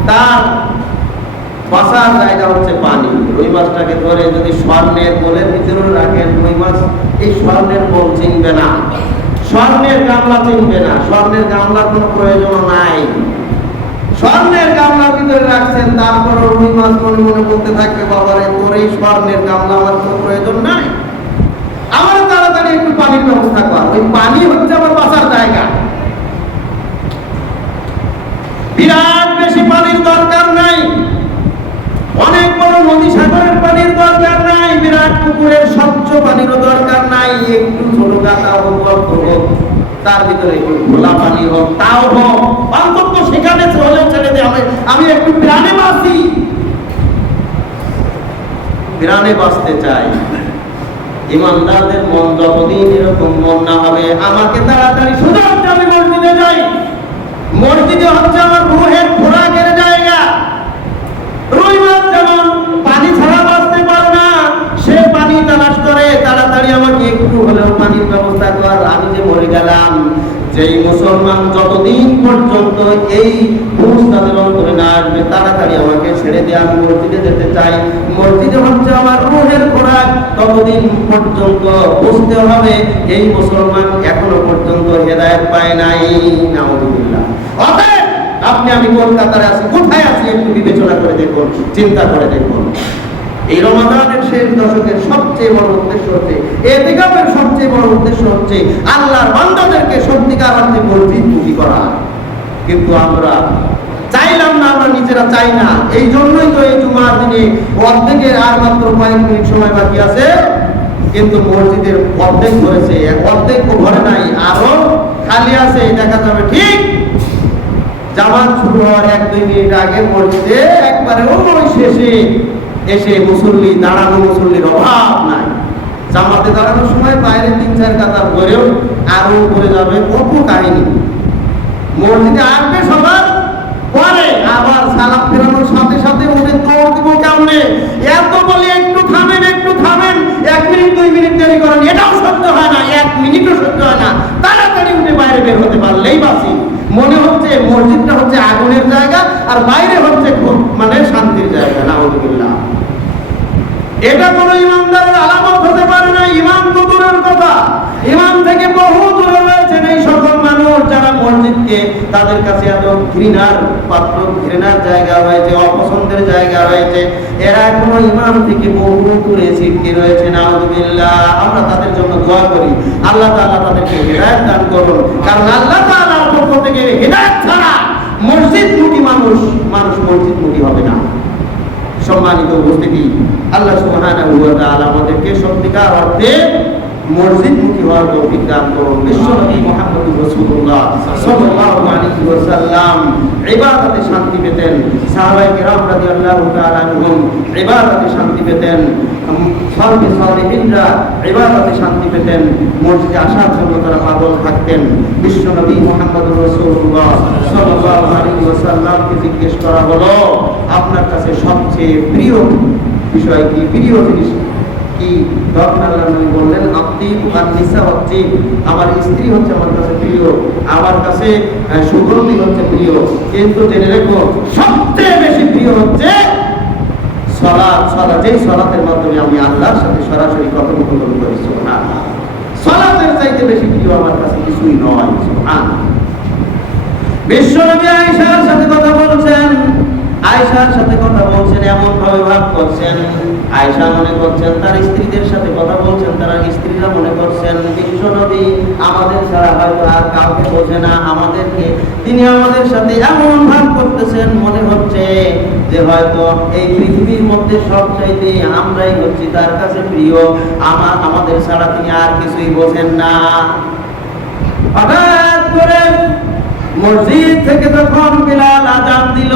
তার বাঁচার জায়গা হচ্ছে পানি। রুই মাছটাকে ধরে যদি স্বর্ণের বোলের ভিতরে রাখেন, রুই মাছ এই স্বর্ণের বোল চিনবে না, স্বর্ণের গামলা চিনবে না, স্বর্ণের গামলার কোনো প্রয়োজন নাই। স্বর্ণের গামলার ভিতরে রাখছেন, তারপর রুই মাছ মনে মনে বলতে থাকবে, বাবারে তোর এই স্বর্ণের গামলা আমার কোনো প্রয়োজন নাই, আমার তাড়াতাড়ি একটু পানির ব্যবস্থা কর। ওই পানি হচ্ছে আমার বাঁচার জায়গা। বিরাট বেশি পানির দরকার নাই, অনেক বড় নদী সাগরের পানির দরকার নাই, বিরাট পুকুরের স্বচ্ছ পানিরও দরকার নাই, একটু ছোট গাঁথা হোক, গর্ত হোক, তার ভিতরে একটু খোলা পানি হোক, তাও হোক, অন্তত সেখানে হলেও ছেড়ে দিয়ে আমি একটু প্রাণে বাঁচি, প্রাণে বাঁচতে চাই। ইমানদারদের মন যতদিন এরকম মন না হবে, আমাকে তাড়াতাড়ি সোজা আমি মসজিদে যাই, মসজিদে হচ্ছে আমার রুহের খোরাকের জায়গা। রুই মাছ যেমন পানি ছাড়া বাঁচতে পারে না, সে পানি তালাশ করে, তাড়াতাড়ি আমাকে একটু হলেও পানির ব্যবস্থা কর, আমি যে মরে গেলাম। যেই মুসলমান যতদিন পর্যন্ত এই বুঝ তাদের অন্তরে না আসবে, তাড়াতাড়ি আমাকে ছেড়ে দিয়ে আমি মসজিদে যেতে চাই, মসজিদে হচ্ছে আমার রুহের খোরাক, ততদিন পর্যন্ত বুঝতে হবে এই মুসলমান এখনো পর্যন্ত হেদায়েত পায় নাই। নাউযুবিল্লাহ। অতএব আপনি আমি কলকাতায় আছি, কোথায় আছি একটু বিবেচনা করে দেখুন, চিন্তা করে দেখুন। এই রমাদানের শেষ দশকের সবচেয়ে বড় উদ্দেশ্য হচ্ছে, ইতিকাফের সবচেয়ে বড় উদ্দেশ্য হচ্ছে আল্লাহর বান্দাদেরকে সত্যিকার অর্থে মসজিদমুখী করা। কিন্তু আমরা চাইলাম না, আমরা নিজেরা চাই না। এই জন্যই তো এই জুমার দিনে অর্ধেকের আর মাত্র কয়েক মিনিট সময় বাকি আছে, কিন্তু মসজিদের অর্ধেক ধরেছে, অর্ধেক ভরে নাই, আরো খালি আছে। দেখা যাবে ঠিক জামাত শুরু হওয়ার 1-2 মিনিট আগে মসজিদে একবারে ওই শেষে এসে মুসল্লি, দাঁড়ানো মুসল্লির অভাব নাই। জামাতে দাঁড়ানোর সময় বাইরে 3-4 কাতার ধরেও আরো উপরে যাবে, কত কাহিনী। মসজিদে আসবে সবার পরে, আবার সালাম ফেরানোর সাথে সাথে উঠে দৌড় দিব কেমনে, এত বলি একটু থামেন, একটু থামেন, 1 মিনিট 2 মিনিট দেরি করেন, এটাও সহ্য হয় না, 1 মিনিটও সহ্য হয় না। তাড়াতাড়ি উঠে বাইরে বের হতে পারলেই বাঁচি। মনে হচ্ছে মসজিদটা হচ্ছে আগুনের জায়গা আর বাইরে হচ্ছে মানে শান্তির জায়গা। নাউযুবিল্লাহ। এটা কোনো ইমানদারের আলামত হতে পারে না। ইমান তো দূরের কথা, ইমান থেকে বহু দূরে রয়েছেন এই সকল মানুষ যারা মসজিদকে তাদের কাছে এত ঘৃণার পাত্র, ঘৃণার জায়গা হয়েছে, অপছন্দের জায়গা হয়েছে। এরা এখনো ইমান থেকে বহু দূরে ছিটকে রয়েছে। নাউযুবিল্লাহ। আমরা তাদের জন্য দোয়া করি, আল্লাহ তাআলা তাদেরকে হেদায়েত দান করুন, কারণ আল্লাহ তাআলার পক্ষ থেকে হেদায়েত ছাড়া মসজিদমুখী মানুষ মসজিদমুখী হবে না। সম্মানিত উপস্থিতি, আল্লাহ সুবহানাহু ওয়া তাআলা আমাদেরকে সত্যিকার অর্থে মসজিদমুখী হওয়ার তৌফিক দান করুন। বিশ্বনবী মুহাম্মদুর রাসূলুল্লাহ সাল্লাল্লাহু আলাইহি ওয়াসাল্লাম ইবাদতে শান্তি পেতেন, সাহাবায়ে কেরাম রাদিয়াল্লাহু তাআলা আনহুম ইবাদতে শান্তি পেতেন, সালফে সালেহিনরা ইবাদতে শান্তি পেতেন, মসজিদে আসার জন্য তারা পাগল থাকতেন। বিশ্বনবী মুহাম্মদুর রাসূলুল্লাহ সাল্লাল্লাহু আলাইহি ওয়াসাল্লামকে জিজ্ঞেস করা হলো, আপনার কাছে সবচেয়ে প্রিয় বিষয় কি, প্রিয় জিনিস কি? তখন আল্লাহ নবী বললেন, আপনি নিসা হচ্ছে আমার স্ত্রী হচ্ছে আমার কাছে প্রিয়, আমার কাছে সুগন্ধি হচ্ছে প্রিয়, কিন্তু জেনে রেখো সবচেয়ে বেশি প্রিয় হচ্ছে সালাত। সালাত, যেই সালাতের মাধ্যমে আমি আল্লাহর সাথে সরাসরি কথোপকথন করি। সুবহানাল্লাহ। সালাতের চাইতে বেশি প্রিয় আমার কাছে কিছুই নয়। সুবহানাল্লাহ। বিশ্বনবী আয়েশার সাথে কথা বলছেন, আয়েশার সাথে কথা বলছেন, এমন ভাবে ভাব করছেন, আয়েশা মনে করছেন তার স্ত্রীদের সাথে কথা বলছেন, তারা স্ত্রীরা মনে করছেন বিশ্বনবী আমাদের ছাড়া হয়তো আর কাউকে বোঝে না আমাদেরকে, তিনি আমাদের সাথে এমন ভাব করতেছেন, মনে হচ্ছে যে হয়তো এই পৃথিবীর মধ্যে সবচাইতে আমরাই হচ্ছি তার কাছে প্রিয়, আমাদের ছাড়া তিনি আর কিছুই বোঝেন না। হঠাৎ করে মসজিদ থেকে যখন বিলাল আযান দিল,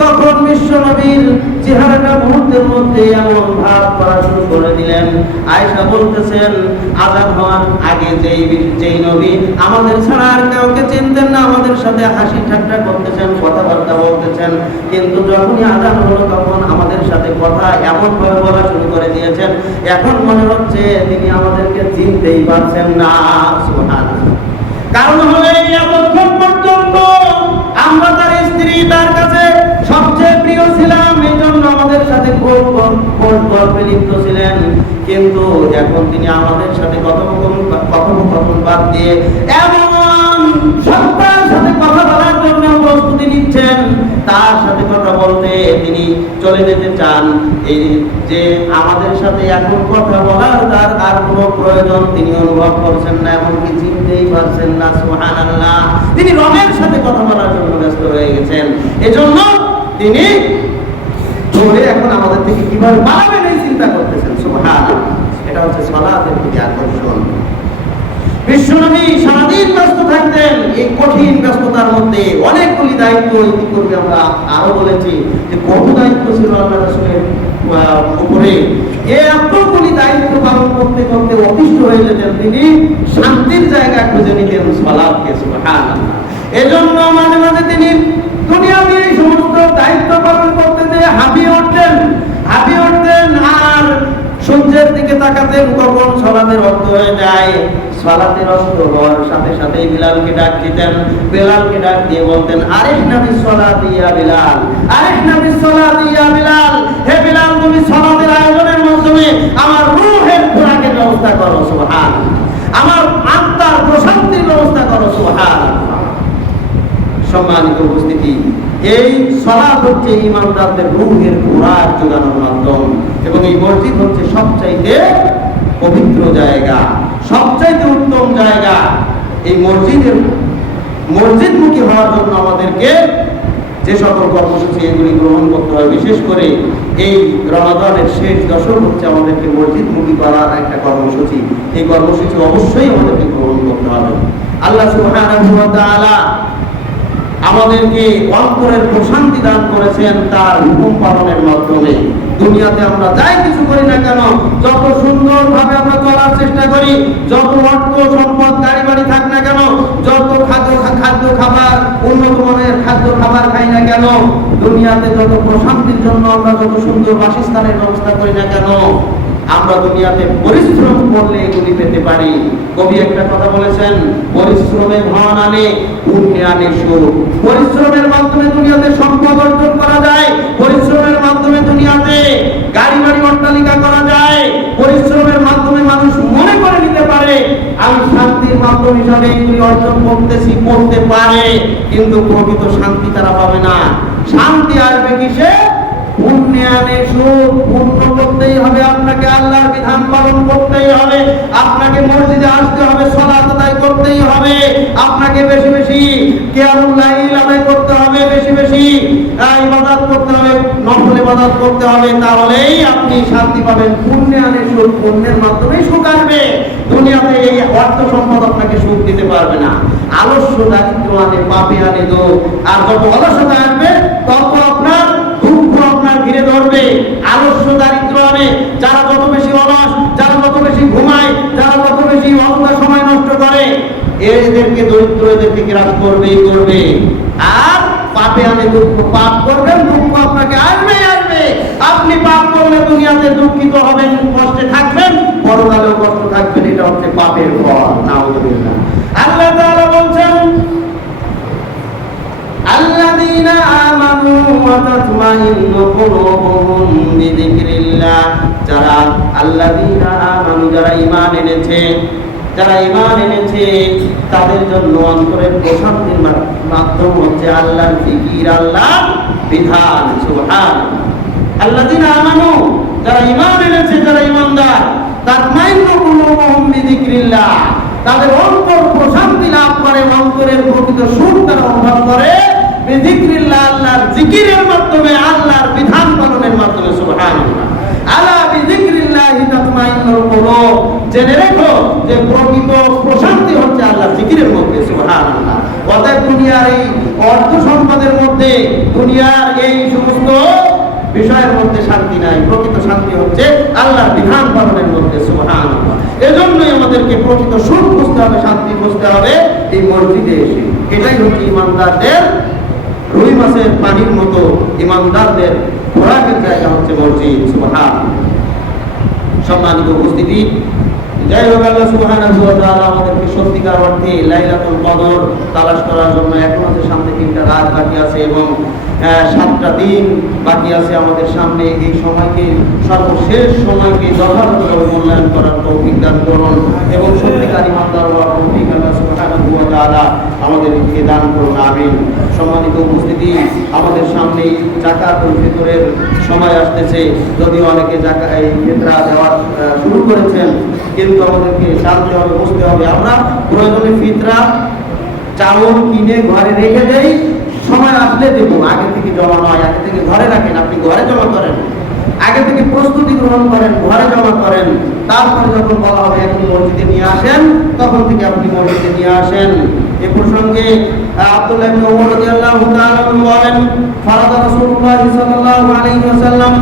তখন বিশ্বনবীর চেহারাটা মুহূর্তের মধ্যে এমন ভাব করা শুরু করে দিলেন। আয়েশা বলতেছেন, আযান হওয়ার আগে যেই নবী আমাদের ছাড়া আর কাউকে চিনতেন না, আমাদের সাথে হাসি ঠাট্টা করতেছেন, কথাবার্তা বলতেছেন, কিন্তু যখনই আযান হলো তখন আমাদের সাথে কথা এমন ভাবে বলা শুরু করে দিয়েছেন, এখন মনে হচ্ছে তিনি আমাদেরকে চিনতেই পারছেন না। সুবহানাল্লাহ। কারণ হলো এতক্ষণ পর্যন্ত আমরা তার স্ত্রী, তার কাছে সবচেয়ে প্রিয় ছিলাম, এই জন্য আমাদের সাথে খুব গল্পে লিপ্ত ছিলেন, কিন্তু এখন তিনি আমাদের সাথে কথোপকথন বাদ দিয়ে এমন সত্তার সাথে কথা বলার জন্য প্রস্তুতি নিচ্ছেন, তার সাথে কথা বলতে তিনি চলে যেতে চান। এই যে আমাদের সাথে এখন কথা বলার তার আর কোনো প্রয়োজন তিনি অনুভব করছেন না, এমনকি চিনতেই পারছেন না। সুবহানাল্লাহ। তিনি রবের সাথে কথা বলার জন্য ব্যস্ত হয়ে গেছেন, এজন্য তিনি এখন আমাদের থেকে কিভাবে পালাবেন এই চিন্তা চিন্তা করতেছেন। সুবহানাল্লাহ, এটা হচ্ছে সালাতের দিকে আকর্ষণ। বিশ্বনবী সারাদিন ব্যস্ত থাকতেন। এই কঠিন ব্যস্ততার মধ্যে অনেকগুলি দায়িত্ব ইতিপূর্বে আমরা আরো বলেছি যে কত দায়িত্ব ছিল আল্লাহ রাসূলের উপরে। এই এতগুলি দায়িত্ব পালন করতে করতে অতিষ্ঠ হয়ে যেতেন, তিনি শান্তির জায়গা খুঁজে নিতেন সালাতকে। সুবহানাল্লাহ, এজন্য মাঝে মাঝে তিনি দুনিয়াবি এই সমস্ত দায়িত্ব পালন করতে যেয়ে হাঁপিয়ে উঠতেন আর সূর্যের দিকে তাকাতেন কখন সালাতের ওয়াক্ত হয়ে যায়। সালাতের ওয়াক্ত হওয়ার সাথে সাথেই বিলালকে ডাক দিতেন। বিলালকে ডাক দিয়ে বলতেন, আরিফনা বিসসালাতি ইয়া বিলাল, আরিফনা বিসসালাতি ইয়া বিলাল। হে বিলাল, তুমি সালাতের আয়োজনের মাধ্যমে আমার রূহের খোরাকের ব্যবস্থা করো। সুবহানাল্লাহ, আমার আত্মার প্রশান্তির ব্যবস্থা করো। সুবহানাল্লাহ। সম্মানিত উপস্থিতি, এই সালাত হচ্ছে ইমানদারদের রূহের খোরাক যোগানোর মাধ্যম, এবং এই মসজিদ হচ্ছে সবচাইতে পবিত্র জায়গা, সবচাইতে উত্তম জায়গা। এই মসজিদমুখী হওয়ার জন্য আমাদেরকে যে সকল কর্মসূচি এগুলি গ্রহণ করতে হয়, বিশেষ করে এই রমাদানের শেষ দশক হচ্ছে আমাদেরকে মসজিদমুখী করার একটা কর্মসূচি। এই কর্মসূচি অবশ্যই আমাদেরকে গ্রহণ করতে হবে। আল্লাহ সুবহানাহু ওয়া তাআলা আমাদেরকে অন্তরের প্রশান্তি দান করেছেন তার হুকুম পালনের মাধ্যমে। দুনিয়াতে আমরা যাই কিছু করি না কেন, যত সুন্দরভাবে আমরা চলার চেষ্টা করি, যত অর্থ সম্পদ গাড়ি বাড়ি থাক না কেন, যত খাদ্য খাবার উন্নত মানের খাদ্য খাবার খাই না কেন, দুনিয়াতে যত প্রশান্তির জন্য আমরা যত সুন্দর বাসস্থানের ব্যবস্থা করি না কেন, আমরা দুনিয়াতে পরিশ্রম করলে এগুলি পেতে পারি। কবি একটা কথা বলেছেন, পরিশ্রমে ধন আনে, পুণ্যে আনে সুখ। পরিশ্রমের মাধ্যমে দুনিয়াতে সম্পদ অর্জন করা যায়, পরিশ্রমের মাধ্যমে দুনিয়াতে গাড়ি বাড়ি অট্টালিকা করা যায়, পরিশ্রমের মাধ্যমে মানুষ মনে করে নিতে পারে আমি শান্তির মাধ্যম হিসাবে এগুলি অর্জন করতে পারে, কিন্তু প্রকৃত শান্তি তারা পাবে না। শান্তি আসবে কিসে? পুণ্যে আনে সুখ। পুণ্য করতেই হবে আপনাকে, আল্লাহর বিধান পালন করতেই হবে, আপনাকে মসজিদে আসতে হবে, সালাত আদায় করতেই হবে, আপনাকে বেশি বেশি কিয়ামুল লাইল আদায় করতে হবে, বেশি বেশি ইবাদত করতে হবে, নফল ইবাদত করতে হবে, তাহলেই আপনি শান্তি পাবেন। পুণ্যে আনে সুখ, পুণ্যের মাধ্যমেই সুখ আসবে। দুনিয়াতে এই অর্থ সম্পদ আপনাকে সুখ দিতে পারবে না। আলস্য দারিদ্র আনে, পাপে আনে দুঃখ। আর যত অলসতা আসবে তত আপনার ঘিরে ধরবে। আলস্য দারিদ্র আনে, যারা যত বেশি অলস, যারা যত বেশি ঘুমায়, যারা যত বেশি অযথা সময় নষ্ট করে, এদেরকে দরিদ্র, এদেরকে গ্রাস করবেই করবে। আর পাপে আনে দুঃখ, পাপ করবেন দুঃখ আপনাকে আসবে। আপনি পাপ করলে দুনিয়াতে দুঃখিত হবেন, কষ্টে থাকবেন, পরকালেও কষ্ট থাকবেন। এটা হচ্ছে পাপের ফল। নাউযুবিল্লাহ। আল্লাহ তাআলা বলছেন, আল্লাযীনা আমানু ওয়া তাতমাইন্নু কুলুবুহুম বিযিকরিল্লাহ। যারা আল্লাযীনা আমানু, যারা ঈমান এনেছে, তাদের জন্য অন্তরের প্রশান্তির মাধ্যম হচ্ছে আল্লাহর জিকির, আল্লাহর বিধান। সুবহানাল্লাহ। আল্লাযীনা আমানু, যারা ঈমান এনেছে, যারা ঈমানদার, তাতমাইন্নু কুলুবুহুম বিযিকরিল্লাহ, তাদের অন্তর প্রশান্তি লাভ করে, অন্তরের প্রকৃত সুখ তারা অনুভব করে বিযিকরিল্লাহ, আল্লাহর জিকিরের মাধ্যমে, আল্লাহর বিধান পালনের মাধ্যমে। সুবহানাল্লাহ। আলা বিযিকরিল্লাহি তাতমাইন্নুল কুলুব। জেনে রেখো যে প্রকৃত প্রশান্তি হচ্ছে আল্লাহর জিকিরের মধ্যে। সুবহানাল্লাহ। অতএব দুনিয়ার এই অর্থ সম্পদের মধ্যে, দুনিয়ার এই সমস্ত বিষয়ের মধ্যে শান্তি নাই। প্রকৃত শান্তি হচ্ছে আল্লাহর বিধান পালনের মধ্যে। সুবহানাল্লাহ। এজন্যই আমাদেরকে প্রকৃত সুখ খুঁজতে হবে, শান্তি খুঁজতে হবে এই মসজিদে এসে। এটাই হচ্ছে ইমানদারদের রুই মাছের পানির মতো, ইমানদারদের খোরাকের জায়গা হচ্ছে মসজিদ। সুবহানাল্লাহ। সম্মানিত উপস্থিতি, যাই হোক, আল্লাহ সুবহানাহু ওয়া তাআলা আমাদেরকে সত্যিকার অর্থে লাইলাতুল কদর তালাশ করার জন্য, এখন আছে সামনে 3টা রাত বাকি আছে এবং 7টা দিন বাকি আছে আমাদের সামনে। এই সময়কে, সর্বশেষ সময়কে যথাযথভাবে মূল্যায়ন করার তৌফিক দান করুন এবং সত্যিকার ইমানদার হওয়ার তৌফিক আল্লাহ সুবহানাহু ওয়া তাআলা আমাদেরকে দান করুন। আমিন। সম্মানিত উপস্থিতি, আমাদের সামনে যাকাতুল ফিতরের সময় আসতেছে। যদিও অনেকে ফিতরা দেওয়া শুরু করেছেন, কিন্তু আমাদেরকে জানতে হবে, বুঝতে হবে, আমরা প্রয়োজনে ফিতরা চাউল কিনে ঘরে রেখে দেই, সময় আসলে দেবো। আগে থেকে জমা নয়, আগে থেকে ঘরে রাখেন, আপনি ঘরে জমা করেন। আগে থেকে প্রস্তুতি গ্রহণ করেন, ঘরে জমা করেন, তারপরে যখন বলা হবে এখন মসজিদে নিয়ে আসেন, তখন থেকে আপনি মসজিদে নিয়ে আসেন। এ প্রসঙ্গে আব্দুল্লাহ ইবনে ওমর রাদিয়াল্লাহু তাআলা বলেন, ফারাদা রাসূলুল্লাহ সাল্লাল্লাহু আলাইহি ওয়াসাল্লাম,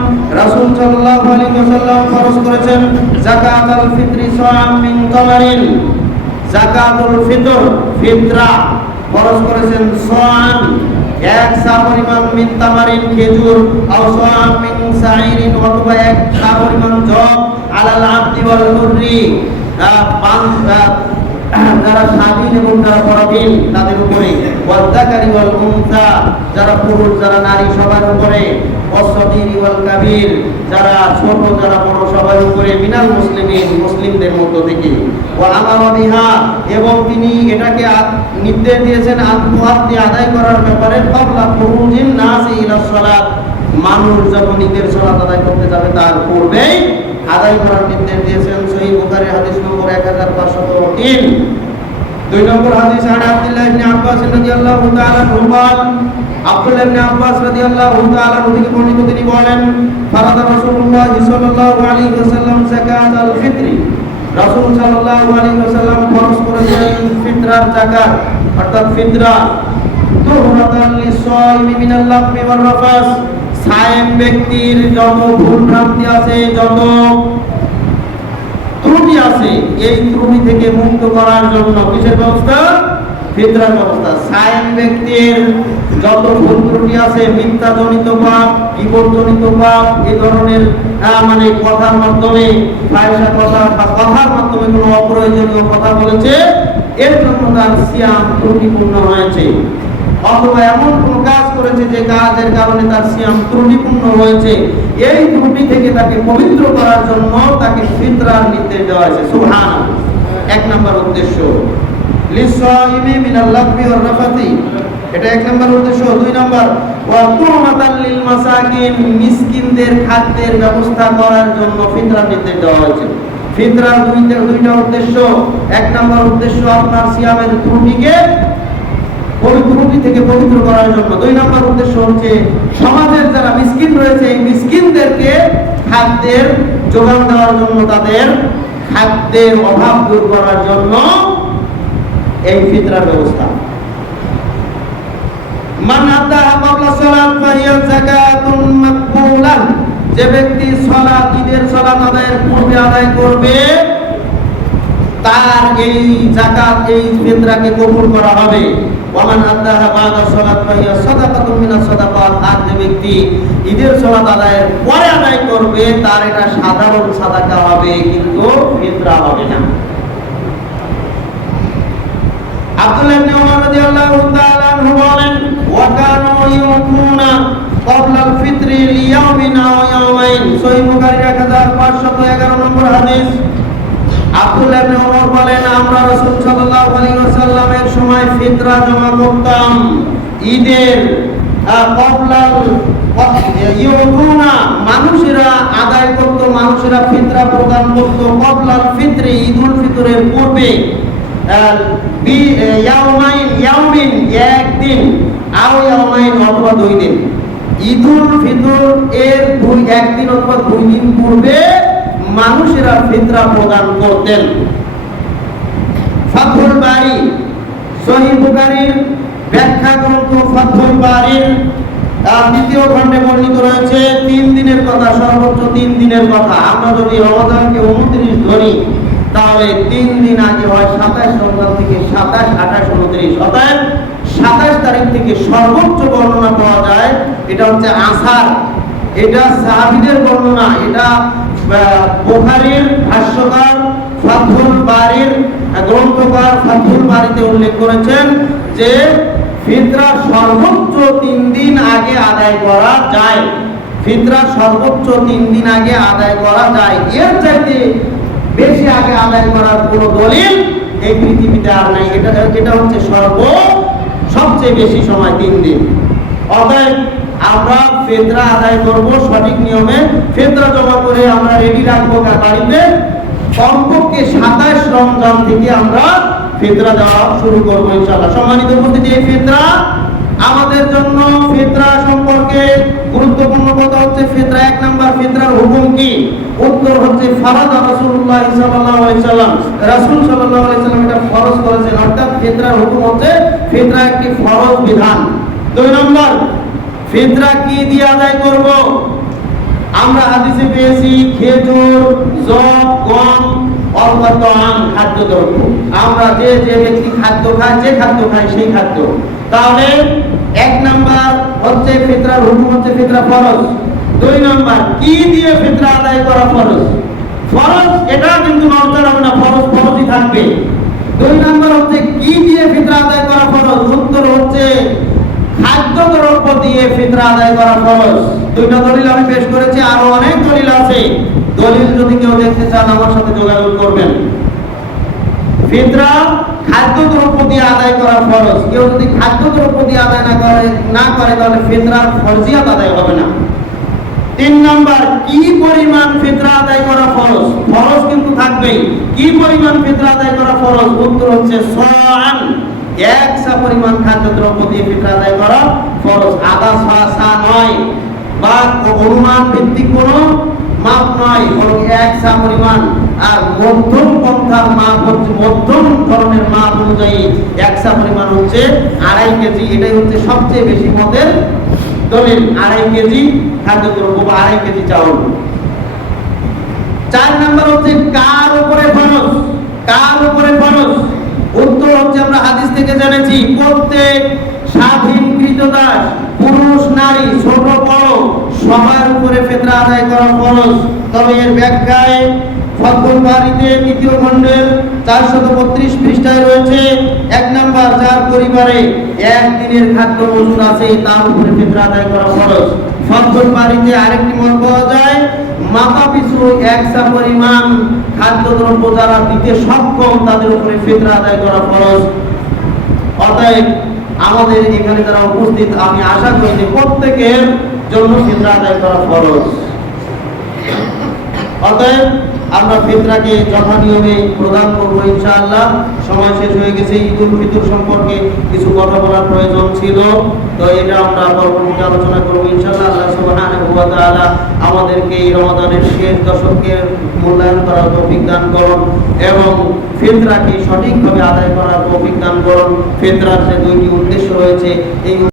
রাসূল সাল্লাল্লাহু আলাইহি ওয়াসাল্লাম ফরজ করেছেন যাকাতুল ফিতরি সাম মিন তামারিন, যাকাতুল ফিতর ফিতরা ফরজ করেছেন সাম এক সা পরিমাণ মিন তামারিন খেজুর, আও সাম মিন সাইরিন অথবা এক সা পরিমাণ জব, আলাল আবদি ওয়াল হুররি যারা স্বাধীন এবং যারা পরাধীন তাদের উপরে, ওয়াযাকারি ওয়াল উনসা যারা পুরুষ যারা নারী সবার উপরে, ওয়াসগীরি ওয়াল কাবীর যারা ছোট যারা বড় সবার উপরে, মিনাল মুসলিমিন মুসলিমদের মধ্য থেকে, ওয়া আমারা বিহা এবং তিনি এটাকে নির্দেশ দিয়েছেন আত্মহাত্তি আদায় করার ব্যাপারে, ক্বাবলা খুরুজিন নাসি ইলা সালাত মানুষ যখন ঈদের সালাত আদায় করতে যাবে তার পূর্বেই আদায় করার নির্দেশ দিয়েছেন। সহিহ বুখারী হাদিস নম্বর 1503। দুই নম্বর হাদিস আন আব্দুল্লাহ ইবনে আব্বাস রাদিয়াল্লাহু তাআলা বলেন, আব্দুল্লাহ ইবনে আব্বাস রাদিয়াল্লাহু তাআলা থেকে বর্ণিত তিনি বলেন, ফারাদা রাসূলুল্লাহ সাল্লাল্লাহু আলাইহি ওয়াসাল্লাম যাকাতুল ফিতরি, রাসূল সাল্লাল্লাহু আলাইহি ওয়াসাল্লাম ফরজ করেছেন ফিতরার যাকাত অর্থাৎ ফিতরা, তুহরাতান লিস-সাইমি মিনাল লাগবি ওয়ার রাফাস সায়েম ব্যক্তির যত ভুল ভ্রান্তি আছে, যত ত্রুটি আছে, এই ত্রুটি থেকে মুক্ত করার জন্য কিসের ব্যবস্থা? ফিতরার ব্যবস্থা। সায়েম ব্যক্তির যত ভুল ত্রুটি আছে, মিথ্যাজনিত পাপ, বিপদজনিত পাপ, এই ধরনের মানে কথার মাধ্যমে ফাহিশা কথা বা কথার মাধ্যমে কোনো অপ্রয়োজনীয় কথা বলেছে, এর জন্য তার সিয়াম ত্রুটিপূর্ণ হয়েছে, অথবা এমন কোন কাজ করেছে যে কাজের কারণে তার সিয়াম ত্রুটিপূর্ণ হয়েছে, এই ত্রুটি থেকে তাকে পবিত্র করার জন্য তাকে ফিতরার নির্দেশ দেওয়া হয়েছে। সুবহানাল্লাহ। এক নম্বর উদ্দেশ্য লিস-সাইমি মিনাল লাগবি ওয়ার রাফাতি, এটা এক নম্বর উদ্দেশ্য। দুই নম্বর ওয়া তুমাতাল লিল মাসাকিন মিসকিনদের খাদ্যের ব্যবস্থা করার জন্য ফিতরার নির্দেশ দেওয়া হয়েছে। ফিতরার দুইটা উদ্দেশ্য। এক নম্বর উদ্দেশ্য আপনার সিয়ামের ত্রুটিকে ত্রুটি থেকে পবিত্র করার জন্য। দুই নম্বর উদ্দেশ্য হচ্ছে সমাজের যারা মিসকিন রয়েছে এই মিসকিনদেরকে খাদ্যের যোগান দেওয়ার জন্য, তাদের খাদ্যের অভাব দূর করার জন্য এই ফিতরার ব্যবস্থা। মান আদাহা ক্বাবলা সালাত ফাহিয়া যাকাতুন মাকবুলাহ, যে ব্যক্তি সালাত ঈদের সালাত আদায়ের পূর্বে আদায় করবে তার এই যাকাত এই ফিতরাকে কবুল করা হবে। ওয়ামান আদাহা বাদা সালাত ফাহিয়া সাদাকাতুন মিনাস সাদাকাত, আর যে ব্যক্তি ঈদের সালাত আদায়ের পরে আদায় করবে তার এটা সাধারণ সাদাকা হবে, কিন্তু ফিতরা হবে না। আব্দুল্লাহ ইবনে ওমর রাদিয়াল্লাহু তাআলা আনহু বলেন, ওয়া কানু ইউকুনা ক্বাবলা আল ফিতরি লিয়াউমিন আও ইয়াউমাইন, সহিহ বুখারী 1511 নম্বর হাদিস। আব্দুল্লাহ ইবনে ওমর বলেন, আমরা রাসূল সাল্লাল্লাহু আলাইহি ওয়াসাল্লামের সময় ফিতরা জমা করতাম ঈদের ক্বাবলা ইউকুনা, মানুষেরা আদায় করত, মানুষেরা ফিতরা প্রদান করত ক্বাবলা আল ফিতরি ঈদুল ফিতরের পূর্বে, ইয়াউমিন একদিন, আও ইয়াউমাইন অথবা দুই দিন। ঈদুল ফিতর এর একদিন অথবা দুই দিন পূর্বে মানুষেরা ফিতরা প্রদান করতেন। ফাথুল বারী, সহিহ বুখারীর ব্যাখ্যা গ্রন্থ ফাথুল বারীর দ্বিতীয় খণ্ডে বর্ণিত রয়েছে 3 দিনের কথা, সর্বোচ্চ 3 দিনের কথা। আমরা যদি রমজানকে 29 ধরি তাহলে 3 দিন আগে হয় 27 রমজান থেকে 27, 28, 29, অর্থাৎ 27 তারিখ থেকে সর্বোচ্চ বর্ণনা পাওয়া যায়। এটা হচ্ছে আসার, এটা সাহাবীদের বর্ণনা, এটা বুখারীর ভাষ্যকার ফাথুল বারীর গ্রন্থকার ফাথুল বারীতে উল্লেখ করেছেন যে ফিতরা সর্বোচ্চ 3 দিন আগে আদায় করা যায়। ফিতরা সর্বোচ্চ 3 দিন আগে আদায় করা যায়, এর চাইতে বেশি আগে আদায় করার কোনো দলিল এই পৃথিবীতে আর নাই। এটা হচ্ছে সবচেয়ে বেশি সময় 3 দিন। অতএব আমরা ফিতরা আদায় করব সঠিক নিয়মে, ফিতরা জমা করে আমরা রেডি রাখবো বাড়িতে। কমপক্ষে 27 রমজান থেকে আমরা ফিতরা দেওয়া শুরু করবো ইনশাআল্লাহ। সম্মানিত উপস্থিতি, এই ফিতরা আমাদের জন্য ফিতরা সম্পর্কে গুরুত্বপূর্ণ কথা হচ্ছে ফিতরা। এক নাম্বার, ফিতরার হুকুম কি? উত্তর হচ্ছে ফারাদা রাসূলুল্লাহ সাল্লাল্লাহু আলাইহি সাল্লাম, রাসূল সাল্লাল্লাহু আলাইহি সাল্লাম এটা ফরজ করেছেন। অর্থাৎ ফিতরার হুকুম হচ্ছে ফিতরা একটি ফরজ বিধান। দুই নম্বর, ফিতরা কি দিয়ে আদায় করব? আমরা হাদিসে পেয়েছি খেজুর, যব, গম, অল্প আম, খাদ্যদ্রব্য। আমরা যে ব্যক্তি খাদ্য খায়, যে খাদ্য খায় সেই খাদ্য। তাহলে এক নাম্বার হচ্ছে ফিতরার হুকুম হচ্ছে ফিতরা ফরজ। দুই নাম্বার, কি দিয়ে ফিতরা আদায় করা ফরজ? ফরজ এটা কিন্তু নড়চড় হবে না, ফরজ ফরজই থাকবে। দুই নাম্বার হচ্ছে কি দিয়ে ফিতরা আদায় করা ফরজ? উত্তর হচ্ছে খাদ্যদ্রব্য দিয়ে ফিতরা আদায় করা ফরজ। দুইটা দলিল আমি পেশ করেছি, আরো অনেক দলিল আছে। দলিল যদি কেউ দেখতে চান আমার সাথে যোগাযোগ করবেন। ফিতরা খাদ্যদ্রব্য দিয়ে আদায় করা ফরজ। কেউ যদি খাদ্যদ্রব্য দিয়ে আদায় না করে তাহলে ফিতরার ফরজিয়াত আদায় হবে না। তিন নাম্বার, কি পরিমাণ ফিতরা আদায় করা ফরজ? ফরজ কিন্তু থাকবেই। কি পরিমাণ ফিতরা আদায় করা ফরজ? উত্তর হচ্ছে সাআন, এক সা পরিমাণ খাদ্যদ্রব্য দিয়ে ফিতরা আদায় করা ফরজ। আধা সা নয়, বা অনুমান ভিত্তিক কোনো মাপ নয়, বরং এক সা পরিমাণ। আর মধ্যম পন্থার মাপ হচ্ছে, মধ্যম ধরনের মাপ অনুযায়ী এক সা পরিমাণ হচ্ছে 2.5 কেজি। এটাই হচ্ছে সবচেয়ে বেশি মতের দলিল। 2.5 কেজি খাদ্যদ্রব্য বা 2.5 কেজি চাউল। চার নাম্বার হচ্ছে কার উপরে ফরজ? কার উপরে ফরজ? উত্তর হচ্ছে আমরা হাদিস থেকে জেনেছি প্রত্যেক স্বাধীন কৃতদাস, পুরুষ নারী ছোট বড় সবার উপরে ফিতরা আদায় করা ফরজ। তবে এর ব্যাখ্যায় ফাতহুল বারীতে 3য় খণ্ডের 432 পৃষ্ঠায় রয়েছে, এক নাম্বার, যার পরিবারে একদিনের খাদ্য মজুদ আছে তার উপরে ফিতরা আদায় করা ফরজ। ফাতহুল বারীতে আরেকটি মত পাওয়া যায়, মাথা পিছু এক সা পরিমাণ খাদ্যদ্রব্য যারা দিতে সক্ষম তাদের উপরে ফিতরা আদায় করা ফরজ। অতএব আমাদের এখানে যারা উপস্থিত, আমি আশা করি যে প্রত্যেকের জন্য ফিতরা আদায় করা ফরজ। অতএব আমরা ফিতরাকে যথা নিয়মে প্রদান করবো ইনশাআল্লাহ। সময় শেষ হয়ে গেছে। ঈদুল ফিতর সম্পর্কে কিছু কথা বলার প্রয়োজন ছিল, তো এটা আমরা পরবর্তীতে আলোচনা করবো ইনশাআল্লাহ। আল্লাহ সুবহানাহু ওয়া তাআলা আমাদেরকে এই রমাদানের শেষ দশকের মূল্যায়ন করার তৌফিক দান করুন এবং ফিতরাকে সঠিকভাবে আদায় করার তৌফিক দান করুন। ফিতরার যে দুইটি উদ্দেশ্য রয়েছে, এই